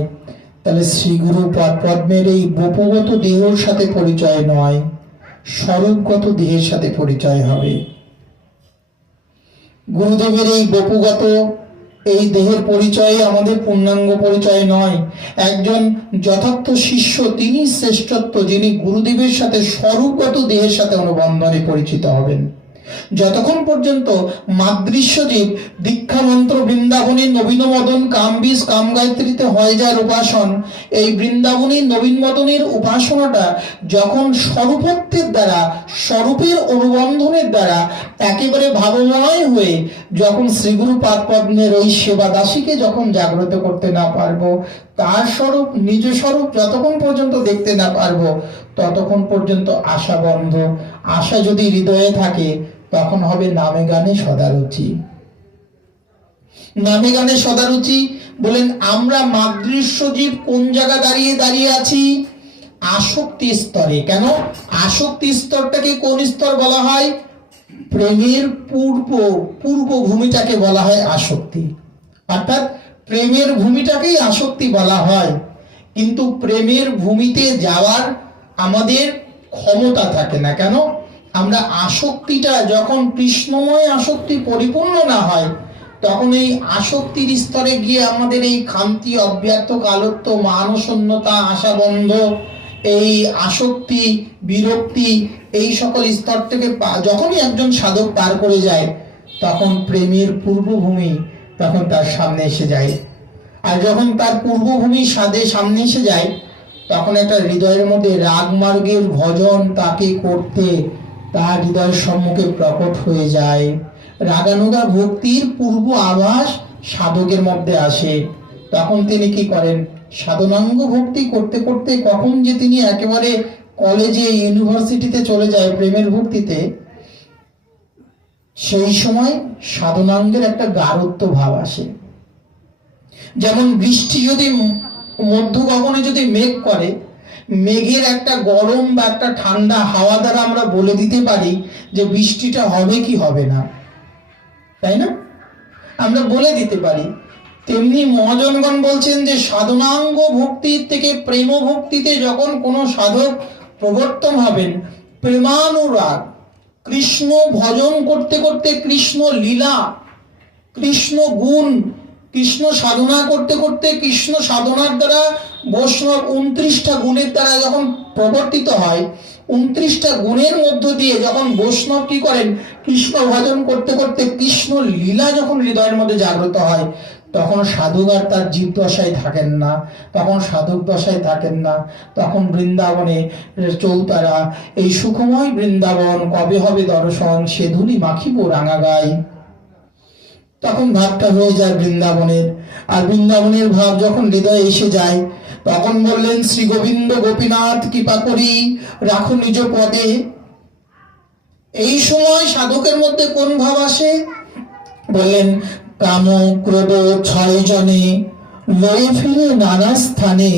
তাহলে শ্রীগুরু পাদ পদ্মের এই বপুগত দেহের সাথে পরিচয় নয়, স্বরূপগত দেহের সাথে পরিচয় হবে। গুরুদেবের এই বপুগত এই দেহের পরিচয় আমাদের পূর্ণাঙ্গ পরিচয় নয়। একজন যথার্থ শিষ্য তিনি শ্রেষ্ঠত্ব, যিনি গুরুদেবের সাথে স্বরূপগত দেহের সাথে অনুবন্ধনে পরিচিত হবেন। যতক্ষণ পর্যন্ত মাদৃশ্যজীব দীক্ষা মন্ত্র বৃন্দাবনী নবীন মদন কামবীজ কাম গায়ত্রীতে হয় যার উপাসন, এই বৃন্দাবনী নবীন মদনের উপাসনাটা যখন স্বরূপত্বের দ্বারা স্বরূপের অনুবন্ধনের দ্বারা একেবারে ভাবময় হয়ে যখন শ্রীগুরু পাদ পদ্মের ওই সেবা দাসীকে যখন জাগ্রত করতে না পারবো, তার স্বরূপ নিজ স্বরূপ যতক্ষণ পর্যন্ত দেখতে না পারবো, ততক্ষণ পর্যন্ত আশা বন্ধ। আশা যদি হৃদয়ে থাকে তখন হবে নামে গানে সদারুচি। নামে গানে সদারুচি বলেন। আমরা মাদৃশ্য জীব কোন জায়গা দাঁড়িয়ে আছি? আসক্তি স্তরে। কেন? আসক্তি স্তরটাকে কোন স্তর বলা হয়? প্রেমের পূর্ব ভূমিটাকে বলা হয় আসক্তি। অর্থাৎ প্রেমের ভূমিটাকেই আসক্তি বলা হয়। কিন্তু প্রেমের ভূমিতে যাওয়ার আমাদের ক্ষমতা থাকে না। কেন? আমরা আসক্তিটা যখন কৃষ্ণময় আসক্তি পরিপূর্ণ না হয়, তখন এই আসক্তির স্তরে গিয়ে আমাদের এই খান্তি, অব্যক্ত কালত্ব, মানশূন্যতা, আশাবন্ধ, এই আসক্তি, বিরক্তি, এই সকল স্তর থেকে যখনই একজন সাধক পার করে যায়, তখন প্রেমের পূর্বভূমি তখন তার সামনে এসে যায়। আর যখন তার পূর্বভূমি সামনে এসে যায়, তখন একটা হৃদয়ের মধ্যে রাগমার্গের ভজন তাকে করতে তার হৃদয়ের সম্মুখে প্রকট হয়ে যায়। রাগানুগা ভক্তির পূর্ব আভাস সাধকের মধ্যে আসে। তখন তিনি কি করেন? সাধনাঙ্গ ভক্তি করতে করতে কখন যে তিনি একেবারে কলেজে ইউনিভার্সিটিতে চলে যায় প্রেমের ভক্তিতে, সেই সময় সাধনাঙ্গের একটা গাঢ়ত্ব ভাব আসে। যেমন বৃষ্টি যদি মধ্য গগনে যদি মেঘ করে, মেঘের একটা গরম বা একটা ঠান্ডা হাওয়া দ্বারা আমরা বলে দিতে পারি যে বৃষ্টিটা হবে কি হবে না, তাই না? আমরা বলে দিতে পারি। তেমনি মহাজনগণ বলছেন যে সাধনাঙ্গ ভক্তির থেকে প্রেম ভক্তিতে যখন কোনো সাধক প্রবর্তন হবেন, প্রেমানুরাগ, কৃষ্ণ ভজন করতে করতে কৃষ্ণ লীলা কৃষ্ণ গুণ, কৃষ্ণ সাধনা করতে করতে, কৃষ্ণ সাধনার দ্বারা বৈষ্ণব 29টা গুণের দ্বারা যখন প্রবর্তিত হয়, 29টা গুণের মধ্য দিয়ে যখন বৈষ্ণব কি করেন, কৃষ্ণ ভজন করতে করতে কৃষ্ণ লীলা যখন হৃদয়ের মধ্যে জাগ্রত হয়, তখন সাধক আর তার জীব দশায় থাকেন না, তখন সাধক দশায় থাকেন না, তখন বৃন্দাবনে চৌতারা, এই সুখময় বৃন্দাবন কবে হবে দর্শন, সেধুলি মাখিব রাঙা গায়, তখন ভাবটা হয়ে যায় বৃন্দাবনের। আর বৃন্দাবনের ভাব যখন হৃদয়ে এসে যায়, তখন বললেন শ্রী গোবিন্দ গোপীনাথ কৃপা করি রাখো নিজ পদে। এই সময় সাধকের মধ্যে কোন ভাব আসে? বললেন কাম ক্রোধ 6 জনে লয়ে ফিরে নানা স্থানে,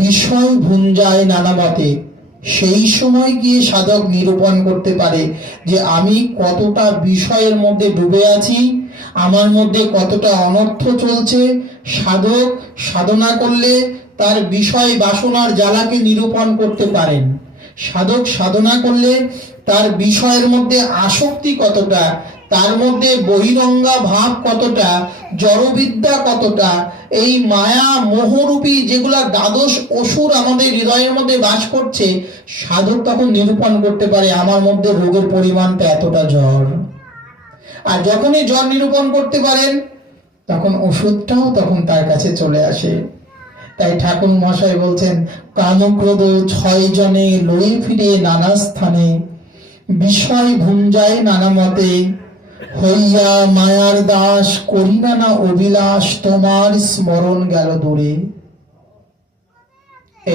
বিষয় ভুঞ্জায় নানা মতে। সেই সময় গিয়ে সাধক নিরূপণ করতে পারে যে আমি কতটা বিষয়ের মধ্যে ডুবে আছি, আমার মধ্যে কতটা অনর্থ চলছে। সাধক সাধনা করলে তার বিষয় বাসনার জ্বালাকে নিরূপণ করতে পারেন। সাধক সাধনা করলে তার বিষয়ের মধ্যে আসক্তি কতটা, তার মধ্যে বহিরঙ্গা ভাব কতটা, জড়বিদ্যা কতটা, এই মায়া মোহরূপী যেগুলা দ্বাদশ অসুর আমাদের হৃদয়ের মধ্যে বাস করছে, সাধক তখন নিরূপণ করতে পারে আমার মধ্যে রোগের পরিমাণটা এতটা জ্বর। আর যখনই জ্বর নিরূপণ করতে পারেন, তখন ওষুধটাও তখন তার কাছে চলে আসে। তাই ঠাকুর মশাই বলছেন কামক্রোধ 6 জনে লয়ে ফিরে নানা স্থানে, বিষয় ভুঞ্জায় নানা মতে, হইয়া মায়ার দাস করি নানা অভিলাষ, তোমার স্মরণ গেল দূরে।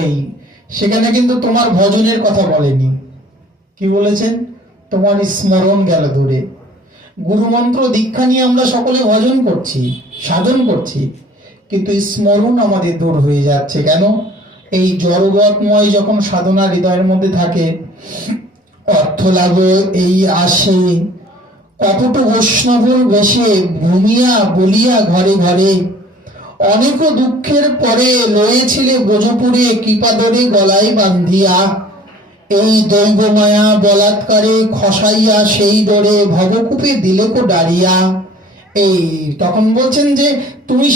এই সেখানে কিন্তু তোমার ভজনের কথা বলেনি, কি বলেছেন? তোমার স্মরণ গেল দূরে। গুরুমন্ত্র দীক্ষা নিয়ে আমরা সকলে ভজন করছি, সাধন করছি, কিন্তু স্মরণ আমাদের দূর হয়ে যাচ্ছে। কেন? এই জড়বৎময় যখন সাধনা হৃদয়ের মধ্যে থাকে, অর্থ লাভ এই আসে, কপট বৈষ্ণবর বেশে ভূমিয়া বলিয়া ঘরে ঘরে, অনেক দুঃখের পরে লয়েছিলে ব্রজপুরে কৃপাদরে গলায় বান্ধিয়া, এই দৈব মায়া বলাৎকারে খসাইয়া সেই ডরে ভবকূপে দিলে কো ডারিয়া। এই তখন বলছেন যে তুমি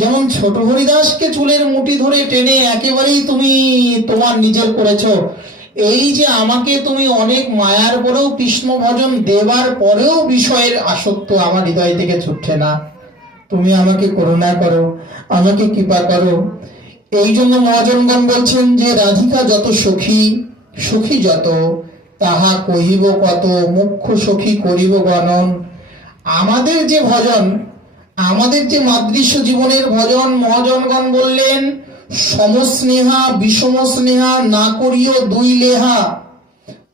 যেমন ছোট হরিদাসকে চুলের মুঠি ধরে টেনে একেবারেই তুমি তোমার নিজের করেছো, এই যে আমাকে তুমি অনেক মায়ার পরেও কৃষ্ণ ভজন দেবার পরেও বিষয়ের আসক্ত আমার হৃদয় থেকে ছুটছে না, তুমি আমাকে করুণা করো, আমাকে কৃপা করো। এই জন্য মহাজনগণ বলছেন যে রাধিকা যত সখী, সখী যত তাহা কহিব কত, মুখ্য সখী করিব গণন। আমাদের যে ভজন, আমাদের যে মাদৃশ্য জীবনের ভজন, মহাজনগণ বললেন সমস্নেহা বিষম স্নেহা না করিও 2 লেহা,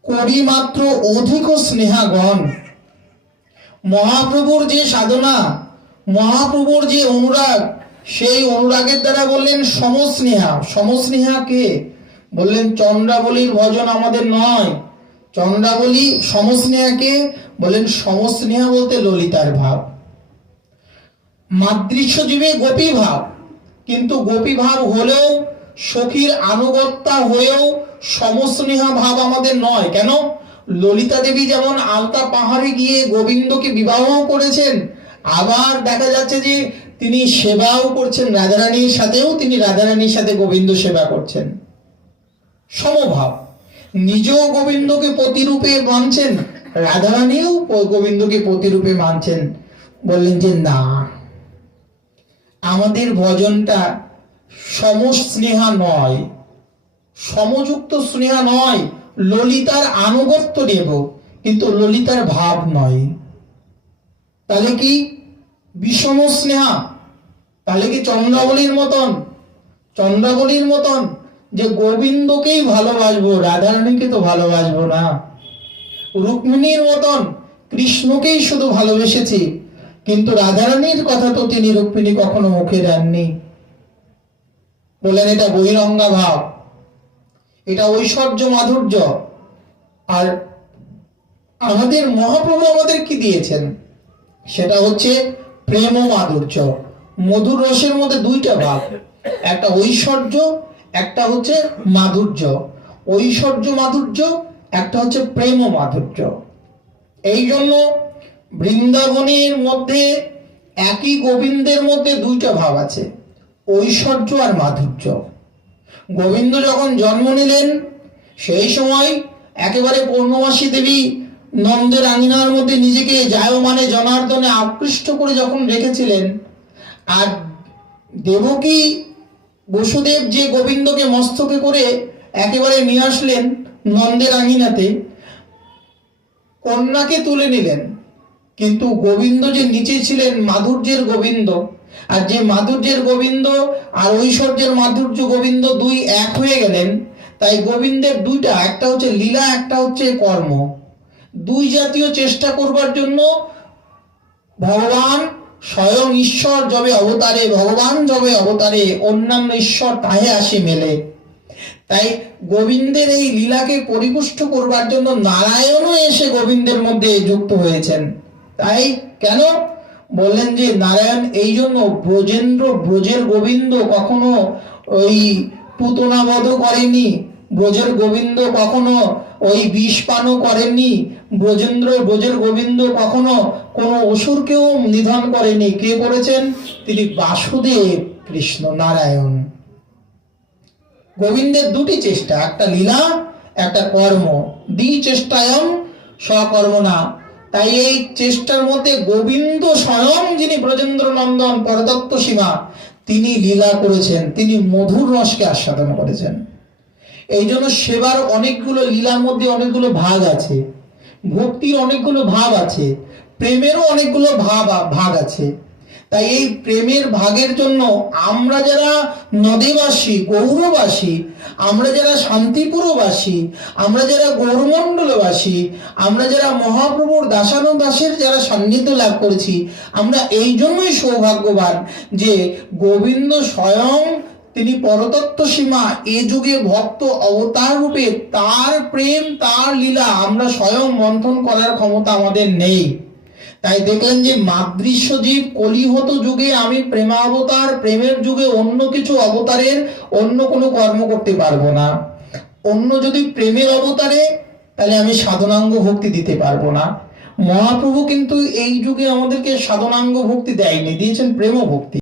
করি মাত্র অধিক স্নেহাগণ। মহাপ্রভুর যে সাধনা, মহাপ্রভুর যে অনুরাগ, সেই অনুরাগের দ্বারা বললেন সমস্নেহা। সমস্নেহা কে? বললেন চন্দ্রাবলীর ভজন আমাদের নয়। চন্দ্রাবলী সমস্নেহা কে? বললেন সমস্নেহা বলতে ললিতার ভাব। মাদৃশ্য জীবে গোপী ভাব, কিন্তু গোপী ভাব হলেও সখীর আনুগত্যা হয়েও সমস্নেহা ভাব আমাদের নয়। কেন? ললিতা দেবী যেমন আলতা পাহাড়ে গিয়ে গোবিন্দকে বিবাহ করেছেন, আবার দেখা যাচ্ছে যে তিনি সেবাও করছেন রাধারানীর সাথেও, তিনি রাধারানীর সাথে গোবিন্দ সেবা করছেন। সমভাব, নিজেও গোবিন্দকে পতিরূপে মানছেন, রাধারানীও গোবিন্দকে পতিরূপে মানছেন। বললেন যে না, আমাদের ভজনটা সমস্নেহা নয়, সমযুক্ত স্নেহা নয়, ললিতার আনুগত্য নেব কিন্তু ললিতার ভাব নয়। তাহলে কি বিষম স্নেহা? তাহলে কি চন্দ্রাবলীর মতন, চন্দ্রাবলীর মতন যে গোবিন্দকেই ভালোবাসবো, রাধারানীকে তো ভালোবাসবো না। রুক্মিণীর মতন কৃষ্ণকেই শুধু ভালোবেসেছি, কিন্তু রাধারানীর কথা তো তিনি রুক্মিণী কখনো মুখে দেননি। বলেন এটা বহিরঙ্গা ভাব, এটা ঐশ্বর্য মাধুর্য। আর আমাদের মহাপ্রভু আমাদের কি দিয়েছেন? সেটা হচ্ছে প্রেম ও মাধুর্য। মধুর রসের মধ্যে 2টা ভাব, একটা ঐশ্বর্য, একটা হচ্ছে মাধুর্য। ঐশ্বর্য মাধুর্য, একটা হচ্ছে প্রেম ও মাধুর্য। এই জন্য বৃন্দাবনের মধ্যে একই গোবিন্দের মধ্যে দুইটা ভাব আছে, ঐশ্বর্য আর মাধুর্য। গোবিন্দ যখন জন্ম নিলেন সেই সময় একেবারে পূর্ণমাসী দেবী নন্দের আঙিনার মধ্যে নিজেকে জায়মানে জনার্দনে আকৃষ্ট করে যখন রেখেছিলেন, আর দেবকী বসুদেব যে গোবিন্দকে মস্তকে করে একেবারে নিয়ে আসলেন নন্দের আঙিনাতে, কন্যাকে তুলে নিলেন, কিন্তু গোবিন্দ যে নিচে ছিলেন মাধুর্যের গোবিন্দ, আর যে মাধুর্যের গোবিন্দ আর ঐশ্বর্যের মাধুর্য গোবিন্দ দুই এক হয়ে গেলেন। তাই গোবিন্দের দুইটা, একটা হচ্ছে লীলা, একটা হচ্ছে কর্ম, দুই জাতীয় চেষ্টা করবার জন্য ভগবান স্বয়ং ঈশ্বর যবে অবতারে, ভগবান যবে অবতারে, অন্যান্য ঈশ্বর তাহে আসি মেলে। তাই গোবিন্দের এই লীলাকে পরিপুষ্ট করবার জন্য নারায়ণও এসে গোবিন্দের মধ্যে যুক্ত হয়েছেন। তাই কেন বললেন যে নারায়ণ এই জন্য, ব্রজের গোবিন্দ কখনো ওই পুতনাবধ করেনি, ব্রজের গোবিন্দ কখনো ওই বিষ পানও করেননি, ব্রজের গোবিন্দ কখনো কোনো অসুরকেও নিধন করেনি। কে করেছেন? তিনি বাসুদেব কৃষ্ণ নারায়ণ। গোবিন্দের দুটি চেষ্টা, একটা লীলা, একটা কর্ম। চেষ্টায়ম সকর্মণা। তাই এই চেষ্টার মধ্যে গোবিন্দ স্বয়ং যিনি ব্রজেন্দ্র নন্দন পরতত্ত্ব সীমা, তিনি লীলা করেছেন, তিনি মধুর রসকে আস্বাদন করেছেন। এই জন্য সেবার অনেকগুলো, লীলার মধ্যে অনেকগুলো ভাগ আছে, ভক্তির অনেকগুলো ভাব আছে, প্রেমেরও অনেকগুলো ভাগ আছে। তাই এই প্রেমের ভাগের জন্য আমরা যারা নদীবাসী, গৌরবাসী, আমরা যারা শান্তিপুরবাসী, আমরা যারা গৌরমণ্ডলবাসী, আমরা যারা মহাপ্রভুর দাসানুদাসের যারা সান্নিধ্য লাভ করেছি, আমরা এই জন্যই সৌভাগ্যবান যে গোবিন্দ স্বয়ং তিনি পরতত্ত্ব সীমা এ যুগে ভক্ত অবতার রূপে তার প্রেম, তার লীলা আমরা স্বয়ং মন্থন করার ক্ষমতা আমাদের নেই। তাই দেখলেন যে মাদৃশ্য জীব কলিহত যুগে আমি প্রেমাবতার, প্রেমের যুগে অন্য কিছু অবতারের অন্য কোনো কর্ম করতে পারবো না। অন্য যদি প্রেমের অবতারে, তাহলে আমি সাধনাঙ্গ ভক্তি দিতে পারবো না। মহাপ্রভু কিন্তু এই যুগে আমাদেরকে সাধনাঙ্গ ভক্তি দেয়নি, দিয়েছেন প্রেম ভক্তি।